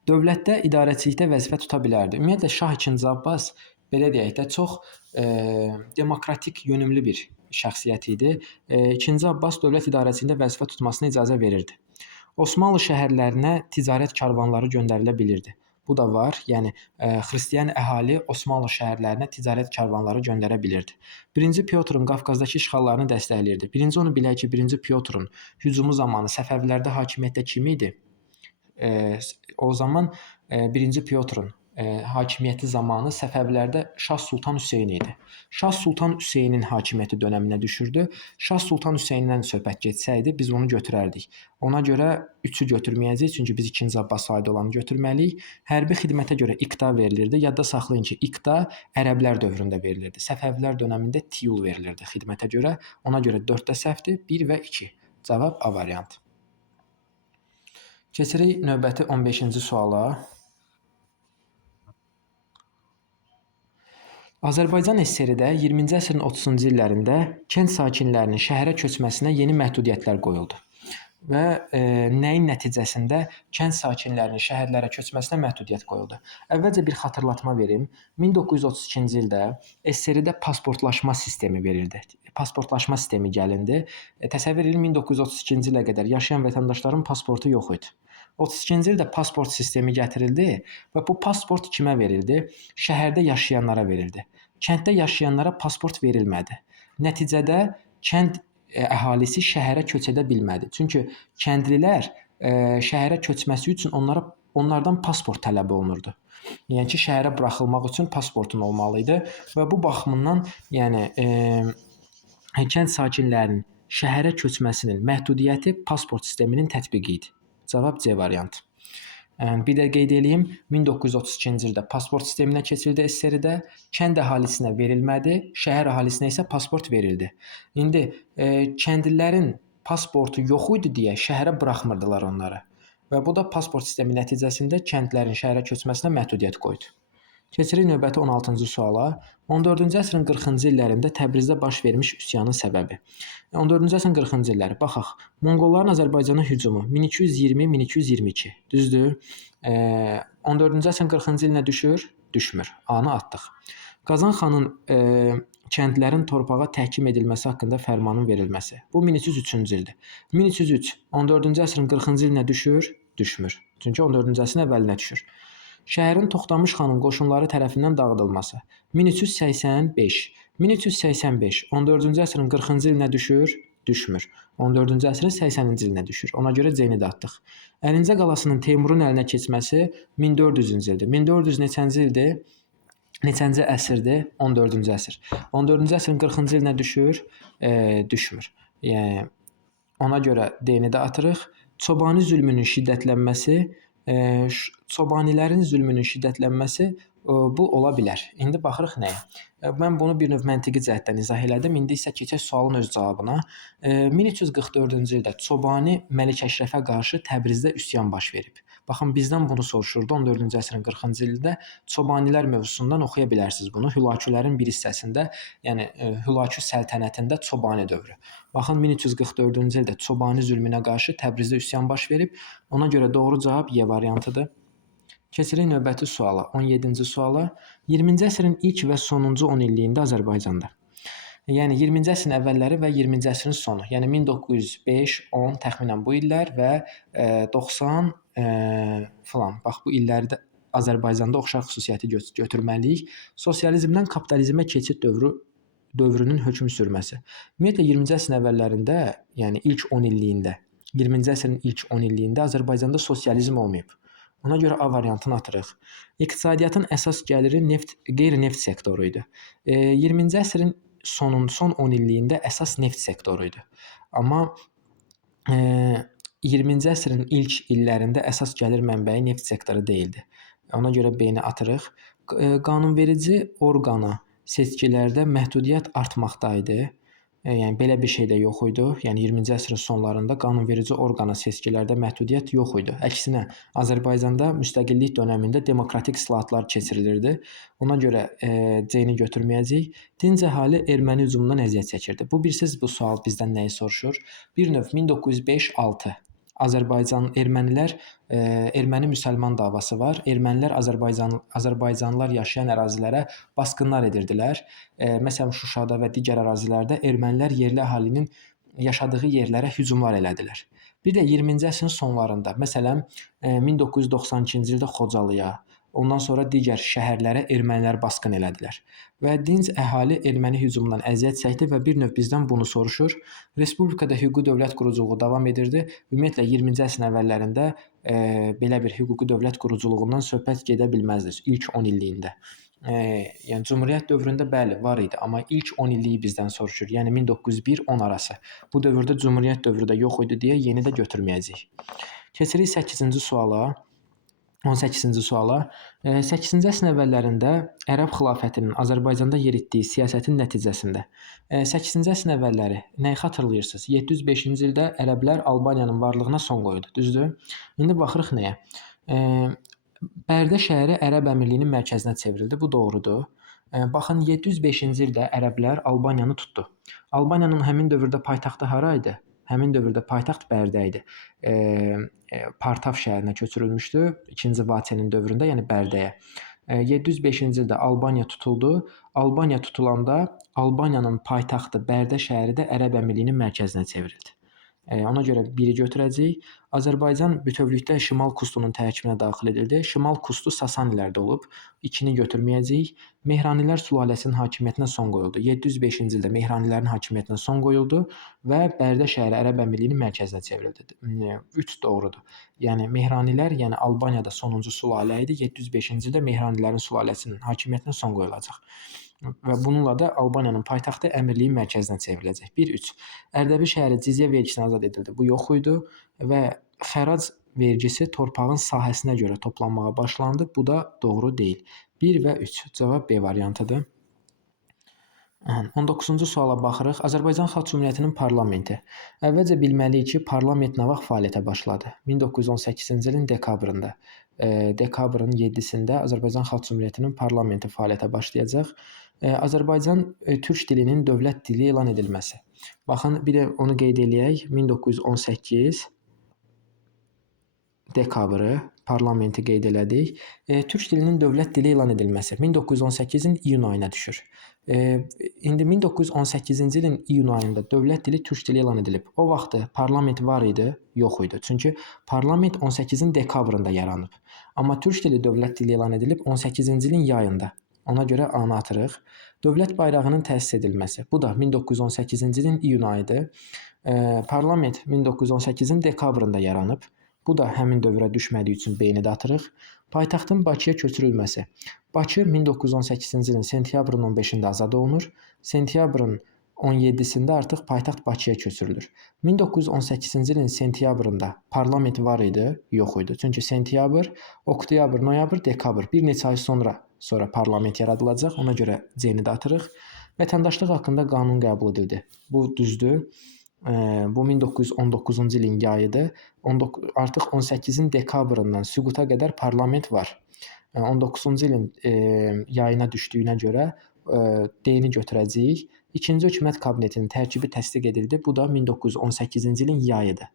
dövlətdə idarəçilikdə vəzifə tuta bilərdi. Ümumiyyətlə Şah II Abbas belə deyək də çox demokratik yönümlü bir şəxsiyyət idi. İkinci Abbas dövlət idarəçiliyində vəzifə tutmasına icazə verirdi. Osmanlı şəhərlərinə ticarət karvanları göndərilə bilirdi. Bu da var. Yəni xristian əhali Osmanlı şəhərlərinə ticarət karvanları göndərə bilirdi. 1-ci Pyotrun Qafqazdakı işğallarını dəstəkləyirdi. Birinci onu bilək ki, 1-ci Pyotrun hücumu zamanı Səfəvilərdə hakimiyyətdə kim idi? O zaman 1-ci Pyotrun hakimiyyəti zamanı Səfəvilərdə Şah Sultan Hüseyn idi. Şah Sultan Hüseynin hakimiyyəti dönəminə düşürdü. Şah Sultan Hüseyndən söhbət getsəydi, biz onu götürərdik. Ona görə 3-ü götürməyəcəyik, çünki biz 2-ci Abbasa aid olanı götürməliyik. Hərbi xidmətə görə iqta verilirdi. Yadda saxlayın ki, iqta ərəblər dövründə verilirdi. Səfəvilər dönəmində tiyul verilirdi xidmətə görə. Ona görə 4 də səhvdir, 1 və 2. Cavab A variantı. Keçirik növbəti 15-ci suala. Azərbaycan SSR-də 20-ci əsrin 30-cu illərində kənd sakinlərinin şəhərə köçməsinə yeni məhdudiyyətlər qoyuldu. Və nəyin nəticəsində kənd sakinlərinin şəhərlərə köçməsinə məhdudiyyət qoyuldu? Əvvəlcə bir xatırlatma verim. 1932-ci ildə SSR-də pasportlaşma sistemi verildi. Pasportlaşma sistemi gəlindi. Təsəvvür edin, 1932-ci ilə qədər yaşayan vətəndaşların pasportu yox idi. 32-ci ildə pasport sistemi gətirildi və bu pasport kimə verildi? Şəhərdə yaşayanlara verildi. Kənddə yaşayanlara pasport verilmədi. Nəticədə kənd əhalisi şəhərə köç edə bilmədi. Çünki kəndlilər şəhərə köçməsi üçün onlardan pasport tələb olunurdu. Yəni ki, şəhərə buraxılmaq üçün pasportun olmalı idi və bu baxımdan, yəni kənd sakinlərinin şəhərə köçməsinin məhdudiyyəti pasport sisteminin tətbiqi idi. Cavab C variantı. Bir də qeyd edeyim, 1932-ci ildə pasport sisteminə keçildi SSR-də, kənd əhalisinə verilmədi, şəhər əhalisinə isə pasport verildi. İndi kəndlilərin pasportu yox idi deyə şəhərə buraxmırdılar onları. Və bu da pasport sistemi nəticəsində kəndlərin şəhərə köçməsinə məhdudiyyət qoydu. Keçirik növbəti 16-cı suala. 14-cü əsrin 40-cı illərində Təbrizdə baş vermiş üsyanın səbəbi. 14-cü əsrin 40-cı illəri. Baxaq. Monqolların Azərbaycana hücumu 1220-1222. Düzdür? 14-cü əsrin 40-cı ilinə düşür? Düşmür. A-nı atdıq. Qazan xanın kəndlərin torpağa təhkim edilməsi haqqında fərmanın verilməsi. Bu 1303-cü ildir. 1303 14-cü əsrin 40-cı ilinə düşür? Düşmür. Çünki 14-cü əsrin əvvəlinə düşür. Şəhərin Toxtamış xanın qoşunları tərəfindən dağıdılması. 1385. 1385 14-cü əsrin 40-cı ilinə düşür? Düşmür. 14-cü əsrin 80-ci ilinə düşür. Ona görə C-ni də atdıq. Əlincə qalasının Teymurun əlinə keçməsi 1400-cü ildir. 1400 neçənci ildir? Neçənci əsrdir? 14-cü əsr. 14-cü əsrin 40-cı ilinə düşür? Düşmür. Yəni ona görə D-ni də atırıq. Çobani zülmünün şiddətlənməsi, Çobanilərin zülmünün şiddətlənməsi bu ola bilər. İndi baxırıq nəyə? Mən bunu bir növ məntiqi cəhətdən izah elədim. İndi isə keçək sualın öz cavabına. 1344-cü ildə Çobani Məlik Əşrəfə qarşı Təbrizdə üsyan baş verib. Baxın, bizdən bunu soruşurdu 14-cü əsrin 40-cı ildə. Çobanilər mövzusundan oxuya bilərsiniz bunu. Hülakülərin bir hissəsində, yəni Hülakü səltənətində Çobani dövrü. Baxın, 1344-cü ildə Çobani zülmünə qarşı Təbrizdə üsyan baş verib. Ona görə doğru cavab Y variantıdır. Keçirik növbəti suala, 17-ci suala. 20-ci əsrin ilk və sonuncu 10 illiyində Azərbaycanda Yəni 20-ci əsrin əvvəlləri və 20-ci əsrin sonu. Yəni 1905-10 təxminən bu illər və 90 filan. Bax bu illərdə Azərbaycanda oxşar xüsusiyyəti götürməliyik. Sosializmdən kapitalizmə keçid dövrünün hökm sürməsi. Ümumiyyətlə 20-ci əsrin əvvəllərində, yəni ilk 10 illiyində, 20-ci əsrin ilk 10 illiyində Azərbaycanda sosializm olmayıb. Ona görə A variantını atırıq. İqtisadiyyatın əsas gəliri qeyri-neft sektoru idi. 20-ci əsrin son 10 illiyində əsas neft sektoru idi. Amma 20-ci əsrin ilk illərində əsas gəlir mənbəyi neft sektoru deyildi. Ona görə B-ni atırıq. Qanunverici orqana seçkilərdə məhdudiyyət artmaqda idi. Yəni belə bir şey də yox idi. Yəni 20-ci əsrin sonlarında qanunverici orqana seçkilərdə məhdudiyyət yox idi. Əksinə, Azərbaycanda müstəqillik dövründə demokratik islahatlar keçirilirdi. Ona görə C-ni götürməyəcəyik. Dinc əhali erməni hücumundan əziyyət çəkirdi. Bilirsiz bu sual bizdən nəyi soruşur? Bir növ 1905-6 ermənilər erməni-müsəlman davası var. Ermənilər Azərbaycanlılar yaşayan ərazilərə basqınlar edirdilər. Məsələn, Şuşada və digər ərazilərdə ermənilər yerli əhalinin yaşadığı yerlərə hücumlar elədilər. Bir də 20-ci əsrin sonlarında, məsələn, 1992-ci ildə Xocalıya, ondan sonra digər şəhərlərə ermənilər basqın elədilər. Və dinc əhali erməni hücumundan əziyyət çəkdi və bir növ bizdən bunu soruşur. Respublikada hüquqi dövlət quruculuğu davam edirdi. Ümumiyyətlə 20-ci əsrin əvvəllərində belə bir hüquqi dövlət quruculuğundan söhbət gedə bilməzdi ilk 10 illiyində. Yəni Cümhuriyyət dövründə bəli var idi, amma ilk 10 illiyi bizdən soruşur. Yəni 1901-10 arası. Bu dövrdə Cümhuriyyət dövrü də yox idi deyə yeni də götürməyəcəyik. Keçirik 8-ci suala. 18-ci suala. 8-ci əsrin əvvəllərində Ərəb xilafətinin Azərbaycanda yeritdiyi siyasətin nəticəsində 8-ci əsrin əvvəlləri nəyi xatırlayırsınız? 705-ci ildə ərəblər Albaniyanın varlığına son qoydu, düzdür? İndi baxırıq nəyə? Bərdə şəhəri Ərəb Əmirliyinin mərkəzinə çevrildi. Bu doğrudur. Baxın 705-ci ildə ərəblər Albaniyanı tutdu. Albaniyanın həmin dövrdə paytaxtı hara idi? Həmin dövrdə paytaxt Bərdə idi. Partav şəhərinə köçürülmüşdü 2-ci Vaçenin dövründə, yəni Bərdəyə. 705-ci ildə Albaniya tutuldu. Albaniya tutulanda Albaniyanın paytaxtı Bərdə şəhəri də Ərəb Əmirliyinin mərkəzinə çevrildi. Ona görə biri götürəcəyik. Azərbaycan bütövlükdə Şimal Kustunun tərkibinə daxil edildi. Şimal Kustu Sasanilərdə olub. 2-ni götürməyəcəyik. Mehranilər sülaləsinin hakimiyyətinə son qoyuldu. 705-ci ildə Mehranilərin hakimiyyətinə son qoyuldu və Bərdə şəhəri Ərəb Əmirliyinin mərkəzinə çevrildi. 3 doğrudur. Yəni Mehranilər, yəni Albaniyada sonuncu sülalə idi. 705-ci ildə Mehranilərin sülaləsinin hakimiyyətinə son qoyulacaq. Və bununla da Albaniyanın paytaxtı əmirliyin mərkəzinə çevriləcək. 1-3. Ərdəbil şəhəri cizyə vergisinə azad edildi. Bu yox idi və xərac vergisi torpağın sahəsinə görə toplanmağa başlandı. Bu da doğru deyil. 1 və 3. Cavab B variantıdır. 19-cu suala baxırıq. Azərbaycan Xalq Cümhuriyyətinin parlamenti. Əvvəlcə bilməliyik ki, parlament nə vaxt fəaliyyətə başladı? 1918-ci ilin dekabrında. Dekabrın 7-sində Azərbaycan Xalq Cümhuriyyətinin parlamenti fəaliyyətə başlayacaq. Azərbaycan türk dilinin dövlət dili elan edilməsi. Baxın, bir də onu qeyd eləyək. 1918 dekabrı parlamenti qeyd elədik. Türk dilinin dövlət dili elan edilməsi 1918-in iyun ayına düşür. İndi 1918-ci ilin iyun ayında dövlət dili türk dili elan edilib. O vaxtı parlament var idi, yox idi. Çünki parlament 18-in dekabrında yaranıb. Amma türk dili dövlət dili elan edilib 18-ci ilin yayında. Ona görə A-nı atırıq. Dövlət bayrağının təsis edilməsi. Bu da 1918-ci ilin iyun ayıdır. Parlament 1918-in dekabrında yaranıb. Bu da həmin dövrə düşmədiyi üçün B-ni də atırıq. Paytaxtın Bakıya köçürülməsi. Bakı 1918-ci ilin sentyabrın 15-də azad olunur. Sentyabrın 17-sində artıq paytaxt Bakıya köçürülür. 1918-ci ilin sentyabrında parlament var idi, yox idi. Çünki sentyabr, oktyabr, noyabr, dekabr bir neçə ay sonra parlament yaradılacaq. Ona görə C-ni də atırıq. Vətəndaşlıq haqqında qanun qəbul edildi. Bu düzdür. Bu 1919-cu ilin yayıdır. Artıq 18-in dekabrından süquta qədər parlament var. 19-cu ilin yayına düşdüyünə görə D-ni götürəcəyik. İkinci hökumət kabinetinin tərkibi təsdiq edildi. Bu da 1918-ci ilin yayıdır.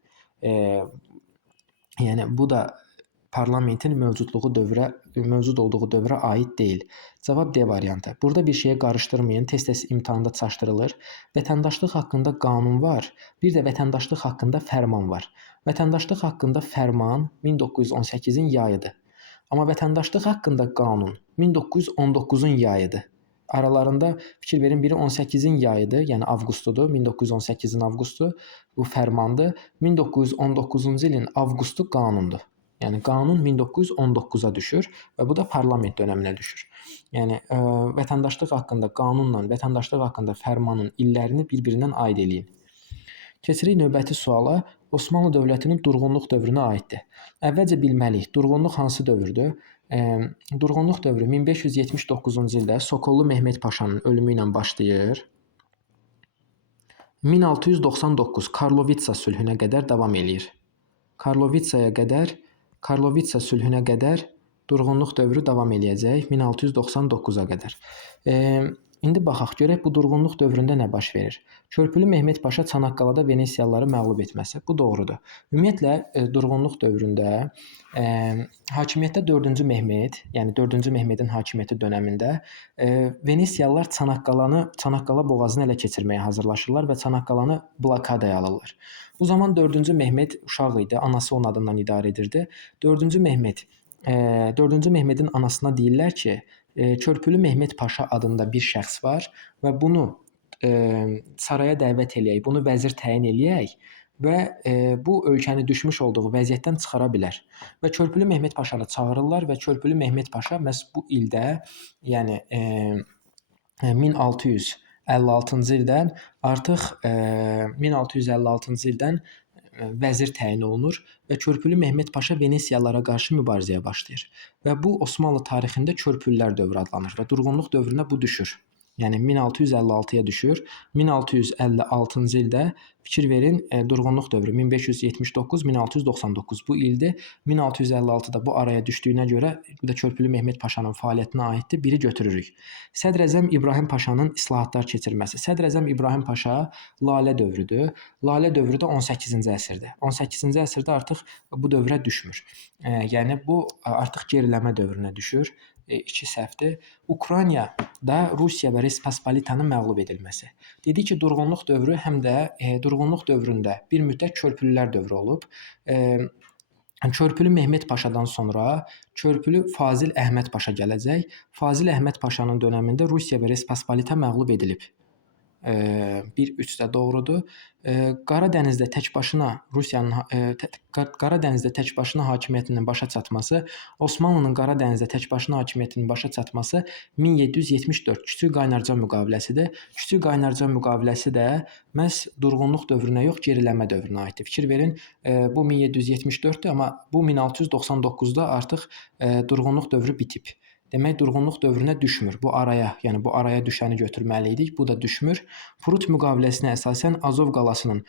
Yəni bu da parlamentin mövcud olduğu dövrə aid deyil. Cavab D variantı. Burada bir şeyə qarışdırmayın. Tez-tez imtahanda çaşdırılır. Vətəndaşlıq haqqında qanun var, bir də vətəndaşlıq haqqında fərman var. Vətəndaşlıq haqqında fərman 1918-in yayıdır. Amma vətəndaşlıq haqqında qanun 1919-un yayıdır. Aralarında fikir verin, biri 18-in yayıdır, yəni avqustudur, 1918-in avqustu, bu fərmandır. 1919-cu ilin avqustu qanundur. Yəni qanun 1919-a düşür və bu da parlament dövrünə düşür. Yəni vətəndaşlıq haqqında qanunla vətəndaşlıq haqqında fərmanın illərini bir-birindən aid eləyin. Keçirik növbəti suala. Osmanlı dövlətinin durğunluq dövrünə aiddir. Əvvəlcə bilməliyik, durğunluq hansı dövrdür? Durğunluq dövrü 1579-cu ildə Sokollu Mehmet Paşanın ölümü ilə başlayır. 1699 Karlovitsa sülhünə qədər davam eləyir. Karlovitsa sülhünə qədər durğunluq dövrü davam eləyəcək 1699-a qədər. İndi baxaq, görək bu durğunluq dövründə nə baş verir. Körpülü Mehmet Paşa Çanaqqalada Venesiyalıları məğlub etməsi. Bu doğrudur. Ümumiyyətlə durğunluq dövründə hakimiyyətdə 4-cü Mehmet, yəni 4-cü Mehmetin hakimiyyəti dövründə Venesiyalılar Çanaqqala boğazını ələ keçirməyə hazırlaşırlar və Çanaqqalanı blokadaya alırlar. Bu zaman 4-cü Mehmet uşaq idi, anası onun adından idarə edirdi. 4-cü Mehmetin anasına deyirlər ki, Körpülü Mehmet Paşa adında bir şəxs var və bunu saraya dəvət eləyək, bunu vəzir təyin eləyək və bu ölkəni düşmüş olduğu vəziyyətdən çıxara bilər. Və Körpülü Mehmet Paşanı çağırırlar və Körpülü Mehmet Paşa məhz bu ildə, yəni 1656-cı ildən artıq 1656-cı ildən vəzir təyin olunur və Körpülü Mehmet Paşa Venesiyalılara qarşı mübarizəyə başlayır. Və bu Osmanlı tarixində Körpülülər dövrü adlanır və durğunluq dövrünə bu düşür. Yəni 1656-ya düşür. 1656-cı ildə fikir verin, durğunluq dövrü 1579-1699 bu ildir. 1656-da bu araya düşdüyünə görə bu da Körpülü Mehmet Paşanın fəaliyyətinə aiddir. Biri götürürük. Sədr-Əzəm İbrahim Paşanın islahatlar keçirməsi. Sədr-Əzəm İbrahim Paşa Lalə dövrüdür. Lalə dövrü də 18-ci əsrdir. 18-ci əsrdə artıq bu dövrə düşmür. Yəni bu artıq geriləmə dövrünə düşür. 2 səhvdir. Ukraynada Rusiya və Respospolitanın məğlub edilməsi. Dedi ki, durğunluq dövrü həm də durğunluq dövründə bir müddət Körpülülər dövrü olub. Körpülü Mehmet Paşadan sonra Körpülü Fazil Əhməd Paşa gələcək. Fazil Əhməd Paşanın dövründə Rusiya və Respospolita məğlub edilib. 1-3 də doğrudur. Qaradənizdə təkbaşına hakimiyyətinin başa çatması, Osmanlının Qaradənizdə təkbaşına hakimiyyətinin başa çatması 1774 Kiçik Qaynarca müqaviləsidir. Kiçik Qaynarca müqaviləsi də məhz durğunluq dövrünə yox, geriləmə dövrünə aiddir. Fikir verin, bu 1774-dür, amma bu 1699-da artıq durğunluq dövrü bitib. Demək, durğunluq dövrünə düşmür. Bu araya düşəni götürməli idik. Bu da düşmür. Prut müqaviləsinə əsasən Azov qalasının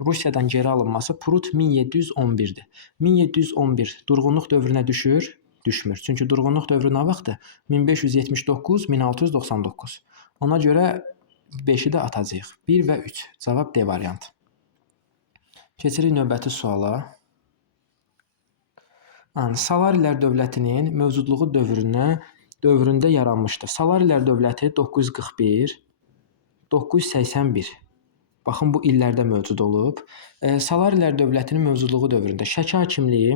Rusiyadan geri alınması Prut 1711-dir. 1711 durğunluq dövrünə düşür? Düşmür. Çünki durğunluq dövrü nə vaxtdır? 1579-1699. Ona görə 5-i də atacağıq. 1 və 3. Cavab D variantı. Keçirik növbəti suala. Salarilər dövlətinin mövcudluğu dövründə yaranmışdır. Salarilər dövləti 941, 981. Baxın, bu illərdə mövcud olub. Salarilər dövlətinin mövcudluğu dövründə Şəki hakimliyi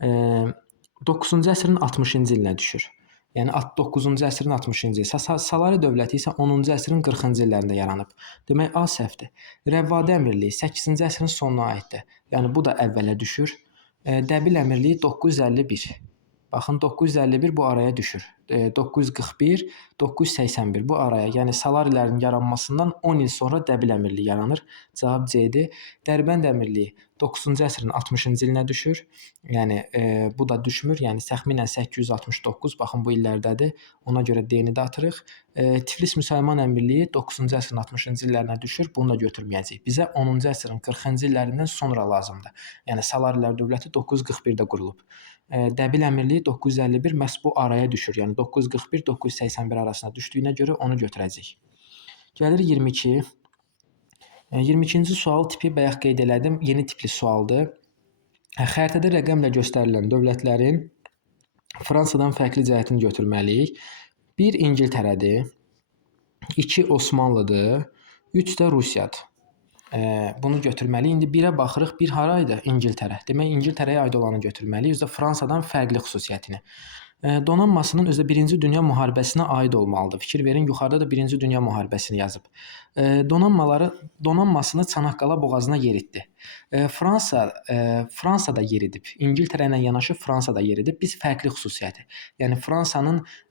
9-cu əsrin 60-cı ilinə düşür. Yəni 9-cu əsrin 60-cı ili. Salari dövləti isə 10-cu əsrin 40-cı illərində yaranıb. Demək, A səhvdir. Rəvvadə əmirliyi 8-ci əsrin sonuna aiddir. Yəni bu da əvvələ düşür. Dəbil əmirliyi 951. Baxın, 951 bu araya düşür. 941, 981 bu araya. Yəni salarilərin yaranmasından 10 il sonra Dəbil əmirliyi yaranır. Cavab C-dir. Dərbənd əmirliyi 9-cu əsrin 60-cı ilinə düşür. Yəni bu da düşmür. Yəni təxminən 869. Baxın, bu illərdədir. Ona görə D-ni də atırıq. Tiflis Müsəlman əmirliyi 9-cu əsrin 60-cı illərinə düşür. Bunu da götürməyəcəyik. Bizə 10-cu əsrin 40-cı illərindən sonra lazımdır. Yəni Salarilər dövləti 941-də qurulub. Dəbil əmirliyi 951 məhz bu araya düşür. Yəni 941-981 arasına düşdüyünə görə onu götürəcəyik. Gəlir 22. 22-ci sual tipi bayaq qeyd elədim. Yeni tipli sualdır. Xəritədə rəqəmlə göstərilən dövlətlərin Fransadan fərqli cəhətini götürməliyik. 1 İngiltərədir, 2 Osmanlıdır, 3 də Rusiyadır. Bunu götürməliyik. İndi 1-ə baxırıq. 1 haraydı? İngiltərə. Demək İngiltərəyə aid olanı götürməliyik. Özü də Fransadan fərqli xüsusiyyətini. Donanmasının özü də 1-ci Dünya müharibəsinə aid olmalıdır. Fikir verin, yuxarıda da 1-ci Dünya müharibəsini yazıb. Donanmasını Çanaqqala boğazına yeritdi. Fransa da yeridib. İngiltərə ilə yanaşı Fransa da yeridib. Biz fərqli xüsusiyyəti, yəni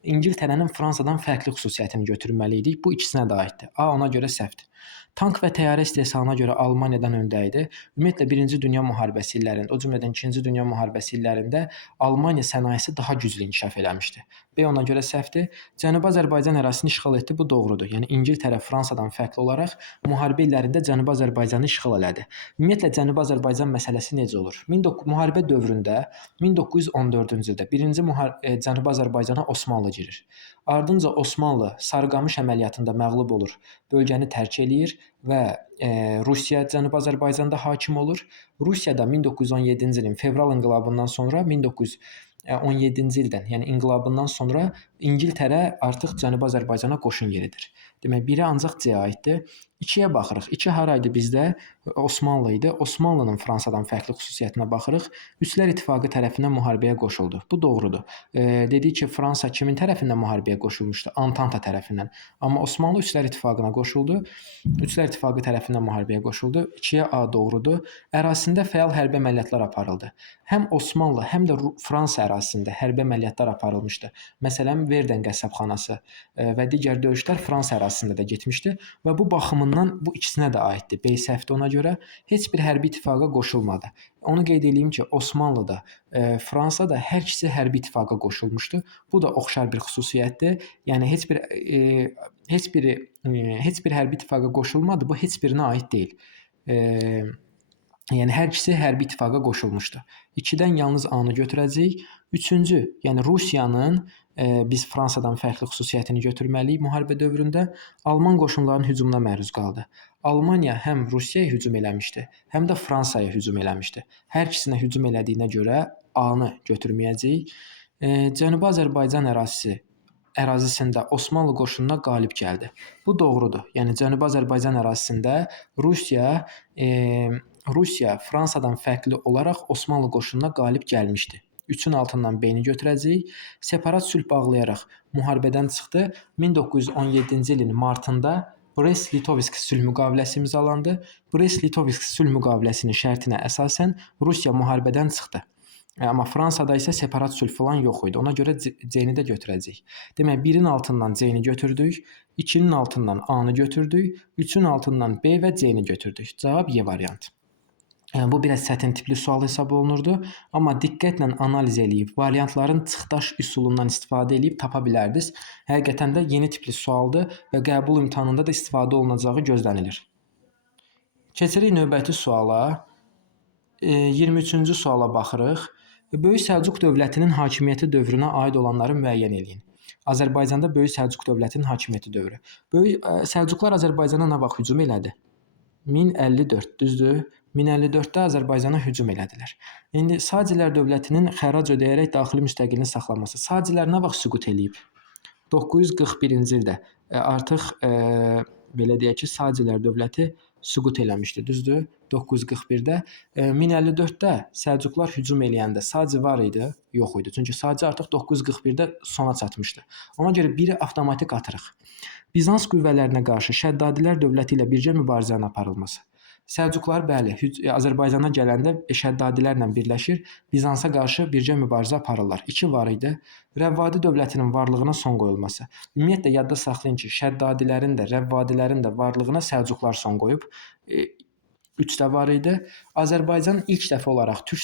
İngiltərənin Fransadan fərqli xüsusiyyətini götürməliydik. Bu ikisinə də aiddir. A ona görə səhvdir. Tank və təyyarə istehsalına görə Almaniyadan öndə idi. Ümumiyyətlə 1-ci Dünya müharibəsi illərində, o cümlədən 2-ci Dünya müharibəsi illərində Almaniya sənayesi daha güclü inkişaf eləmişdi. B ona görə səhvdir. Cənubi Azərbaycan ərazisini işğal etdi. Bu doğrudur. Yəni İngiltərə Fransadan fərqli olaraq müharibə illərində Cənubi Azərbaycanı işğal elədi. Ümumiyyətlə Cənubi Azərbaycan məsələsi necə olur? Müharibə dövründə 1914-cü ildə 1-ci Cənubi Azərbaycana Osmanlı girir. Ardınca Osmanlı Sarıqamış əməliyyatında məğlub olur. Bölgəni tərk eləyir və Rusiya Cənubi Azərbaycanda hakim olur. Rusiya da 1917-ci ilin fevral inqilabından sonra 1917-ci ildən, yəni inqilabından sonra İngiltərə artıq Cənubi Azərbaycana qoşun yeridir. Demək, biri ancaq C-yə aiddir. 2-yə baxırıq. 2 haraydı bizdə? Osmanlı idi. Osmanlının Fransadan fərqli xüsusiyyətinə baxırıq. Üçlər İttifaqı tərəfindən müharibəyə qoşuldu. Bu doğrudur. Dedik ki, Fransa kimin tərəfindən müharibəyə qoşulmuşdu? Antanta tərəfindən. Amma Osmanlı Üçlər İttifaqına qoşuldu. Üçlər İttifaqı tərəfindən müharibəyə qoşuldu. 2-yə A doğrudur. Ərazisində fəal hərbi əməliyyatlar aparıldı. Həm Osmanlı, həm də Fransa ərazisində hərbi əməliyyatlar aparılmışdı. Məsələn, Verden qəssabxanası və digər döyüşlər Fransa ərazisində də getmişdi və bu baxımından bu ikisinə də aiddir. B səhvdir ona görə heç bir hərbi ittifaqa qoşulmadı. Onu qeyd edeyim ki, Osmanlı da, Fransa da hər ikisi hərbi ittifaqa qoşulmuşdu. Bu da oxşar bir xüsusiyyətdir. Yəni heç bir hərbi ittifaqa qoşulmadı. Bu heç birinə aid deyil. Yəni hər ikisi hərbi ittifaqa qoşulmuşdu. 2-dən yalnız A-nı götürəcəyik. 3-cü, yəni Rusiyanın biz Fransadan fərqli xüsusiyyətini götürməliyik müharibə dövründə. Alman qoşunlarının hücumuna məruz qaldı. Almaniya həm Rusiyaya hücum eləmişdi, həm də Fransaya hücum eləmişdi. Hər ikisinə hücum elədiyinə görə A-nı götürməyəcəyik. Cənubi Azərbaycan ərazisində Osmanlı qoşununa qalib gəldi. Bu doğrudur. Yəni Cənubi Azərbaycan ərazisində Rusiya Fransadan fərqli olaraq Osmanlı qoşununa qalib gəlmişdi. 3-ün altından B-ni götürəcəyik. Separat sülh bağlayaraq müharibədən çıxdı. 1917-ci ilin martında Brest-Litovsk sülh müqaviləsi imzalandı. Brest-Litovsk sülh müqaviləsinin şərtinə əsasən Rusiya müharibədən çıxdı. Amma Fransada isə separat sülh falan yox idi. Ona görə C-ni də götürəcəyik. Demək, 1-in altından C-ni götürdük, 2-nin altından A-nı götürdük, 3-ün altından B və C-ni götürdük. Cavab Y variantı. Bu biraz çətin tipli sual hesab olunurdu, amma diqqətlə analiz eləyib, variantların çıxdaş üsulundan istifadə eləyib tapa bilərdiniz. Həqiqətən də yeni tipli sualdır və qəbul imtahanında da istifadə olunacağı gözlənilir. Keçirik növbəti suala. 23-cü suala baxırıq. Böyük Səlcuq dövlətinin hakimiyyəti dövrünə aid olanları müəyyən eləyin. Azərbaycanda Böyük Səlcuq dövlətinin hakimiyyəti dövrü. Böyük Səlcuqlar Azərbaycana nə vaxt hücum elədi? 1054, düzdür? 1054-də Azərbaycana hücum elədilər. İndi Sacilər dövlətinin xərac ödəyərək daxili müstəqilliğini saxlaması. Sacilər nə vaxt süqut eləyib? 941-ci ildə artıq belə deyək ki, Sacilər dövləti süqut eləmişdi, düzdür? 941-də. 1054-də Səlcuqlar hücum eləyəndə Saci var idi? Yox idi. Çünki Saci artıq 941-də sona çatmışdı. Ona görə biri avtomatik atırıq. Bizans qüvvələrinə qarşı Şəddadilər dövləti ilə birgə mübarizənin aparılması. Səlcuqlar bəli, Azərbaycana gələndə Şəddadilərlə birləşir, Bizansa qarşı birgə mübarizə aparırlar. 2 var idi. Rəvvadi dövlətinin varlığına son qoyulması. Ümumiyyətlə yadda saxlayın ki, Şəddadilərin də, Rəvvadilərin də varlığına Səlcuqlar son qoyub. 3 də var idi. Azərbaycan ilk dəfə olaraq Türk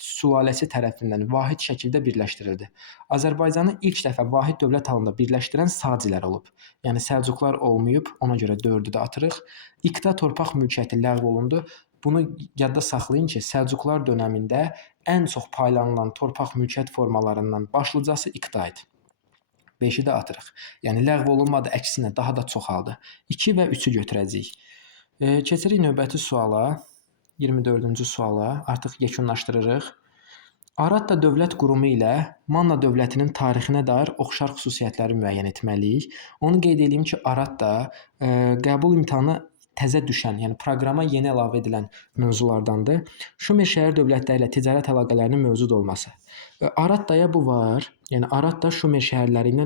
sülaləsi tərəfindən vahid şəkildə birləşdirildi. Azərbaycanı ilk dəfə vahid dövlət halında birləşdirən Sacilər olub. Yəni Səlcuqlar olmayıb, ona görə 4-ü də atırıq. İqta torpaq mülkiyyəti ləğv olundu. Bunu yadda saxlayın ki, Səlcuqlar dövründə ən çox paylanılan torpaq mülkiyyət formalarından başlıcası iqta idi. 5-i də atırıq. Yəni ləğv olunmadı, əksinə daha da çoxaldı. 2 və 3-ü götürəcəyik. Keçirik növbəti suala. 24-cü suala. Artıq yekunlaşdırırıq. Aratda dövlət qurumu ilə Manna dövlətinin tarixinə dair oxşar xüsusiyyətləri müəyyən etməliyik. Onu qeyd edeyim ki, Aratda qəbul imtahanı təzə düşən, yəni proqrama yeni əlavə edilən mövzulardandır. Şumer şəhər dövlətləri ilə ticarət əlaqələrinin mövcud olması. Arattaya bu var. Yəni Aratta Şumer şəhərləri ilə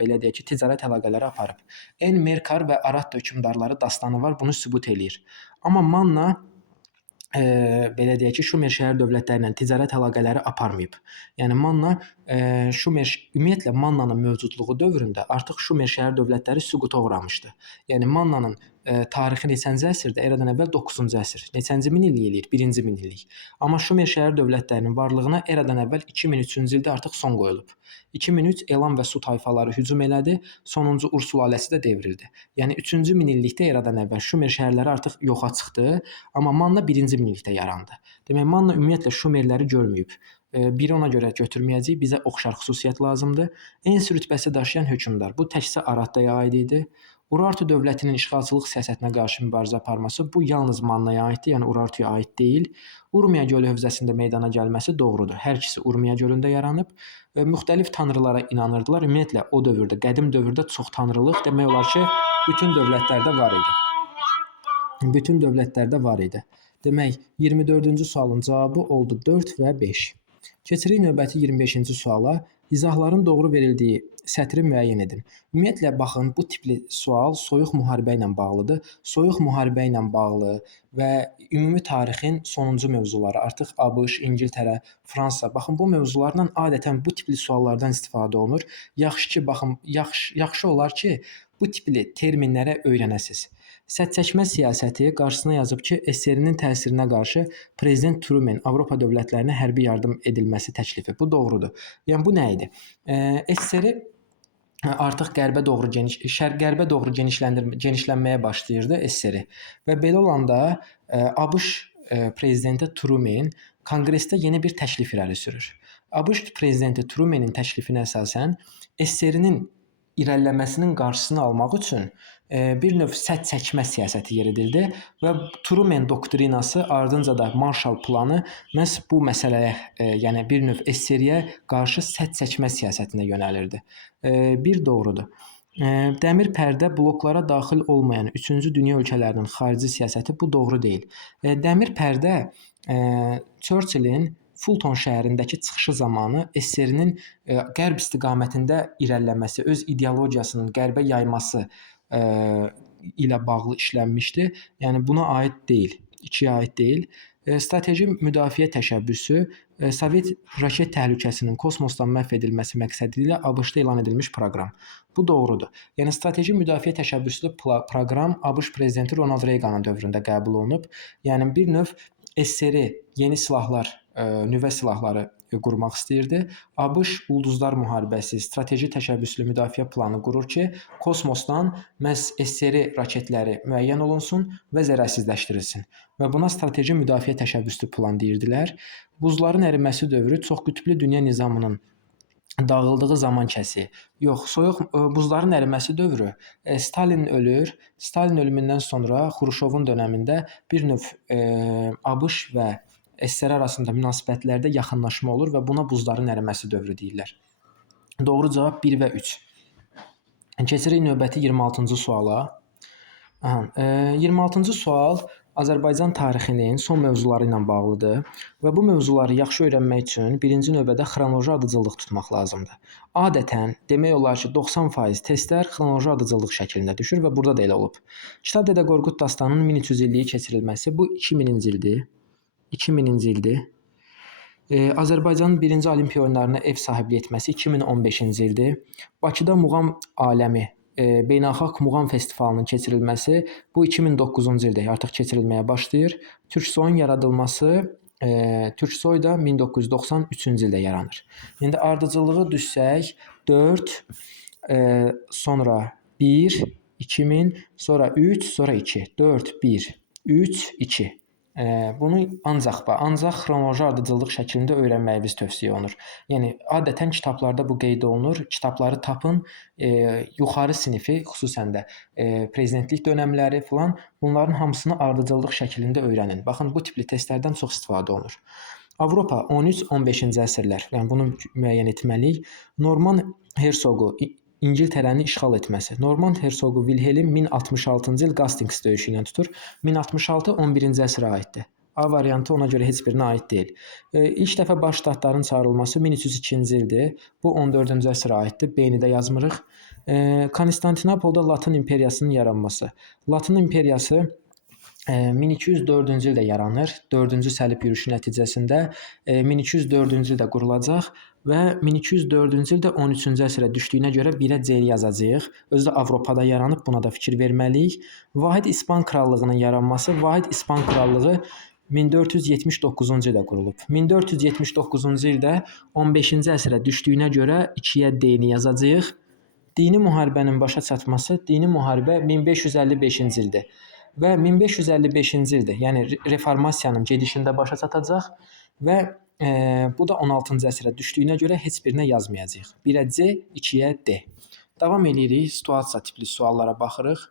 belə deyək ki, ticarət əlaqələri aparıb. En-Merkar və Aratta hökmdarları dastanı var, bunu sübut eləyir. Amma Manna belə deyək ki, Şumer şəhər dövlətləri ilə ticarət əlaqələri aparmayıb. Yəni Manna ümumiyyətlə Mannanın mövcudluğu dövründə artıq Şumer şəhər dövlətləri süquta uğramışdı. Yəni Mannanın tarixi neçənci əsrdə? Eradan əvvəl 9-cu əsr. Neçənci minillik eləyir? 1-ci minillik. Amma Şumer şəhər dövlətlərinin varlığına eradan əvvəl 2003-cü ildə artıq son qoyulub. 2003 Elam və Su tayfaları hücum elədi, sonuncu Ur sülaləsi də devrildi. Yəni 3-cü minillikdə eradan əvvəl Şumer şəhərləri artıq yoxa çıxdı, amma Manna 1-ci minillikdə yarandı. Demək Manna ümumiyyətlə Şumerləri görməyib. Biri ona görə götürməyəcəyik, bizə oxşar xüsusiyyət lazımdır. Ens rütbəsi daşıyan hökmdar. Bu təkcə Arattaya aid idi. Urartu dövlətinin işğalçılıq siyasətinə qarşı mübarizə aparması bu yalnız Mannaya aiddir, yəni Urartuya aid deyil. Urmiya gölü hövzəsində meydana gəlməsi doğrudur. Hər ikisi Urmiya gölündə yaranıb. Müxtəlif tanrılara inanırdılar. Ümumiyyətlə o dövrdə, qədim dövrdə çox tanrılıq demək olar ki, bütün dövlətlərdə var idi. Bütün dövlətlərdə var idi. Demək, 24-cü sualın cavabı oldu 4 və 5. Keçirik növbəti 25-ci suala. İzahların doğru verildiyi sətri müəyyən edin. Ümumiyyətlə, baxın, bu tipli sual soyuq müharibə ilə bağlıdır. Soyuq müharibə ilə bağlı və ümumi tarixin sonuncu mövzuları, artıq ABŞ, İngiltərə, Fransa, baxın, bu mövzularla adətən bu tipli suallardan istifadə olunur. Yaxşı ki, baxın, yaxşı olar ki, bu tipli terminlərə öyrənəsiz. Sədçəkmə siyasəti qarşısına yazıb ki, SSR-nin təsirinə qarşı Prezident Truman Avropa dövlətlərinə hərbi yardım edilməsi təklifi. Bu doğrudur. Yəni bu nə idi? SSR artıq qərbə doğru genişlənməyə başlayırdı SSR. Və belə olanda ABŞ prezidenti Truman Konqresdə yeni bir təklif irəli sürür. ABŞ prezidenti Truman'ın təklifinə əsasən SSR-nin irəliləməsinin qarşısını almaq üçün bir növ sədd çəkmə siyasəti yeridildi və Truman doktrinası ardınca da Marshall planı məhz bu məsələyə, yəni bir növ SSR-yə qarşı sədd çəkmə siyasətinə yönəlirdi. Bir doğrudur. Dəmir pərdə bloklara daxil olmayan 3-cü dünya ölkələrinin xarici siyasəti bu doğru deyil. Dəmir pərdə Churchillin Fulton şəhərindəki çıxışı zamanı SSR-nin qərb istiqamətində irəliləməsi, öz ideologiyasının qərbə yayması ilə bağlı işlənmişdi. Yəni buna aid deyil, ikiyə aid deyil. Strateji müdafiə təşəbbüsü Sovet raket təhlükəsinin kosmosdan məhv edilməsi məqsədi ilə ABŞ-da elan edilmiş proqram. Bu doğrudur. Yəni strateji müdafiə təşəbbüslü proqram ABŞ prezidenti Ronald Reaganın dövründə qəbul olunub. Yəni bir növ SSR yeni silahlar, nüvə silahları qurmaq istəyirdi. ABŞ ulduzlar müharibəsi, strateji təşəbbüslü müdafiə planı qurur ki, kosmosdan məhz SSR raketləri müəyyən olunsun və zərərsizləşdirilsin. Və buna strateji müdafiə təşəbbüslü plan deyirdilər. Buzların əriməsi dövrü çox qütblü dünya nizamının dağıldığı zaman kəsi. Yox, soyuq buzların əriməsi dövrü. Stalin ölür. Stalin ölümündən sonra Xruşovun dövründə bir növ ABŞ və SSR arasında münasibətlərdə yaxınlaşma olur və buna buzların əriməsi dövrü deyirlər. Doğru cavab 1 və 3. Keçirik növbəti 26-cı suala. 26-cı sual Azərbaycan tarixinin son mövzuları ilə bağlıdır və bu mövzuları yaxşı öyrənmək üçün birinci növbədə xronoloji ardıcıllıq tutmaq lazımdır. Adətən demək olar ki, 90% testlər xronoloji ardıcıllıq şəklində düşür və burada da elə olub. Kitab Dədə Qorqud dastanının 1300 illiyi keçirilməsi bu 2000-ci ildir. 2000-ci ildir. Azərbaycanın 1-ci Olimpiya oyunlarına ev sahibliyi etməsi 2015-ci ildir. Bakıda muğam aləmi, beynəlxalq muğam festivalının keçirilməsi bu 2009-cu ildə artıq keçirilməyə başlayır. Türksoyun yaradılması, Türksoy da 1993-cü ildə yaranır. İndi ardıcıllığı düşsək 4, sonra 1, 2000, sonra 3, sonra 2. 4, 1, 3, 2. Bunu ancaq xronoloji ardıcıllıq şəklində öyrənməyiniz tövsiyə olunur. Yəni adətən kitablarda bu qeyd olunur. Kitabları tapın, yuxarı sinifi, xüsusən də prezidentlik dönəmləri filan bunların hamısını ardıcıllıq şəklində öyrənin. Baxın, bu tipli testlərdən çox istifadə olunur. Avropa 13-15-ci əsrlər, yəni bunu müəyyən etməliyik. Norman Hersoqu İngiltərəni işğal etməsi. Norman Hersoqu Vilhelm 1066-cı il Hastings döyüşü ilə tutur. 1066 11-ci əsrə aiddir. A variantı ona görə heç birinə aid deyil. İlk dəfə baş ştatların çağırılması 1302-ci ildir. Bu 14-cü əsrə aiddir. B-ni də yazmırıq. Konstantinopolda Latın imperiyasının yaranması. Latın imperiyası 1204-cü ildə yaranır. 4-cü səlib yürüşü nəticəsində 1204-cü ildə qurulacaq və 1204-cü ildə 13-cü əsrə düşdüyünə görə 1-ə C yazacağıq. Özü də Avropada yaranıb, buna da fikir verməliyik. Vahid İspan krallığının yaranması, Vahid İspan krallığı 1479-cu ildə qurulub. 1479-cu ildə 15-ci əsrə düşdüyünə görə 2-yə D-ni yazacağıq. Dini müharibənin başa çatması, dini müharibə 1555-ci ildir. Və 1555-ci ildə, yəni reformasiyanın gedişində başa çatacaq və bu da 16-cı əsrə düşdüyünə görə heç birinə yazmayacağıq. 1-ə C, 2-yə D. Davam edirik, situasiya tipli suallara baxırıq.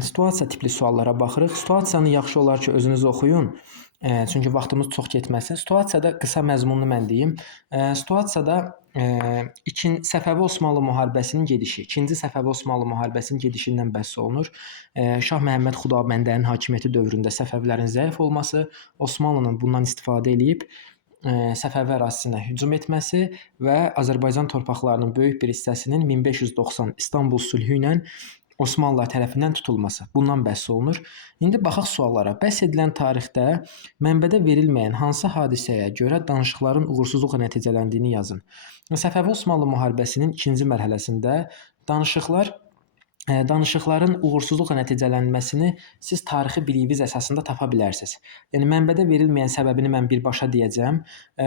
Situasiya tipli suallara baxırıq. Situasiyanı yaxşı olar ki, özünüz oxuyun. Çünki vaxtımız çox getməsin. Situasiyada qısa məzmununu mən deyim. Situasiyada Səfəvi Osmanlı müharibəsinin gedişi, 2-ci Səfəvi Osmanlı müharibəsinin gedişindən bəhs olunur. Şah Məhəmməd Xudabəndənin hakimiyyəti dövründə Səfəvilərin zəif olması, Osmanlının bundan istifadə edib Səfəvi ərazisinə hücum etməsi və Azərbaycan torpaqlarının böyük bir hissəsinin 1590 İstanbul sülhü ilə Osmanlılar tərəfindən tutulması. Bundan bəhs olunur. İndi baxaq suallara. Bəhs edilən tarixdə mənbədə verilməyən hansı hadisəyə görə danışıqların uğursuzluqla nəticələndiyini yazın. Səfəvi Osmanlı müharibəsinin 2-ci mərhələsində danışıqların uğursuzluqla nəticələnməsini siz tarixi biliyiniz əsasında tapa bilərsiniz. Yəni mənbədə verilməyən səbəbini mən birbaşa deyəcəm.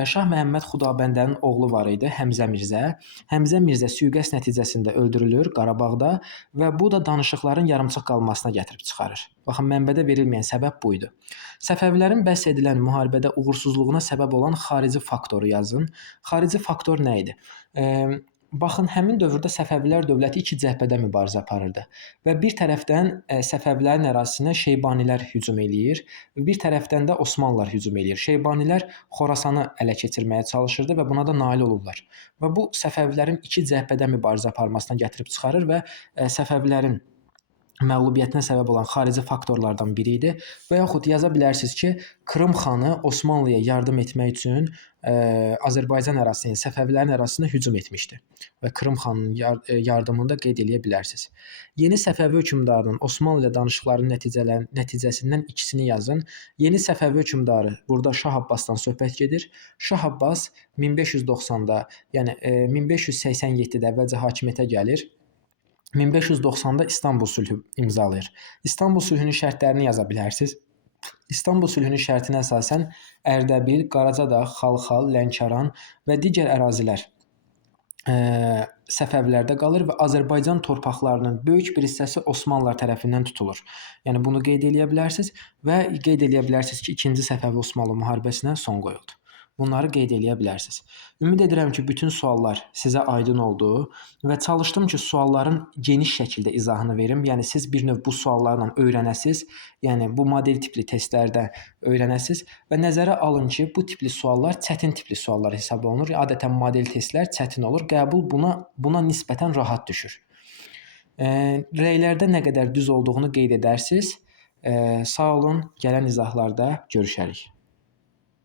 Şah Məhəmməd Xudabəndənin oğlu var idi, Həmzə Mirzə. Həmzə Mirzə sui-qəsd nəticəsində öldürülür Qarabağda və bu da danışıqların yarımçıq qalmasına gətirib çıxarır. Baxın, mənbədə verilməyən səbəb bu idi. Səfəvilərin bəhs edilən müharibədə uğursuzluğuna səbəb olan xarici faktoru yazın. Xarici faktor nə idi? Baxın, həmin dövrdə Səfəvilər dövləti iki cəhbədə mübarizə aparırdı və bir tərəfdən Səfəvilərin ərazisinə Şeybanilər hücum eləyir, bir tərəfdən də Osmanlılar hücum eləyir. Şeybanilər Xorasanı ələ keçirməyə çalışırdı və buna da nail olurlar. Və bu Səfəvilərin iki cəhbədə mübarizə aparmasına gətirib çıxarır və Səfəvilərin məğlubiyyətinə səbəb olan xarici faktorlardan biri idi. Və yaxud yaza bilərsiniz ki, Krım xanı Osmanlıya yardım etmək üçün Azərbaycan ərazisinə, Səfəvilərin ərazisinə hücum etmişdi. Və Krım xanının yardımını da qeyd edə bilərsiniz. Yeni Səfəvi hökmdarının Osmanlı ilə danışıqların nəticəsindən ikisini yazın. Yeni Səfəvi hökmdarı, burada Şah Abbasdan söhbət gedir. Şah Abbas 1590-da, yəni 1587-də əvvəlcə hakimiyyətə gəlir. 1590-da İstanbul sülhü imzalayır. İstanbul sülhünün şərtlərini yaza bilərsiniz. İstanbul sülhünün şərtinə əsasən Ərdəbil, Qaracadağ, Xalxal, Lənkəran və digər ərazilər Səfəvilərdə qalır və Azərbaycan torpaqlarının böyük bir hissəsi Osmanlılar tərəfindən tutulur. Yəni bunu qeyd edə bilərsiniz və qeyd edə bilərsiniz ki, 2-ci Səfəvi Osmanlı müharibəsinə son qoyuldu. Bunları qeyd edə bilərsiniz. Ümid edirəm ki, bütün suallar sizə aydın oldu və çalışdım ki, sualların geniş şəkildə izahını verim. Yəni siz bir növ bu suallarla öyrənəsiz, yəni bu model tipli testlərdə öyrənəsiz və nəzərə alın ki, bu tipli suallar çətin tipli suallar hesab olunur. Adətən model testlər çətin olur. Qəbul buna nisbətən rahat düşür. Rəylərdə nə qədər düz olduğunu qeyd edərsiniz. Sağ olun, gələn izahlarda görüşərik.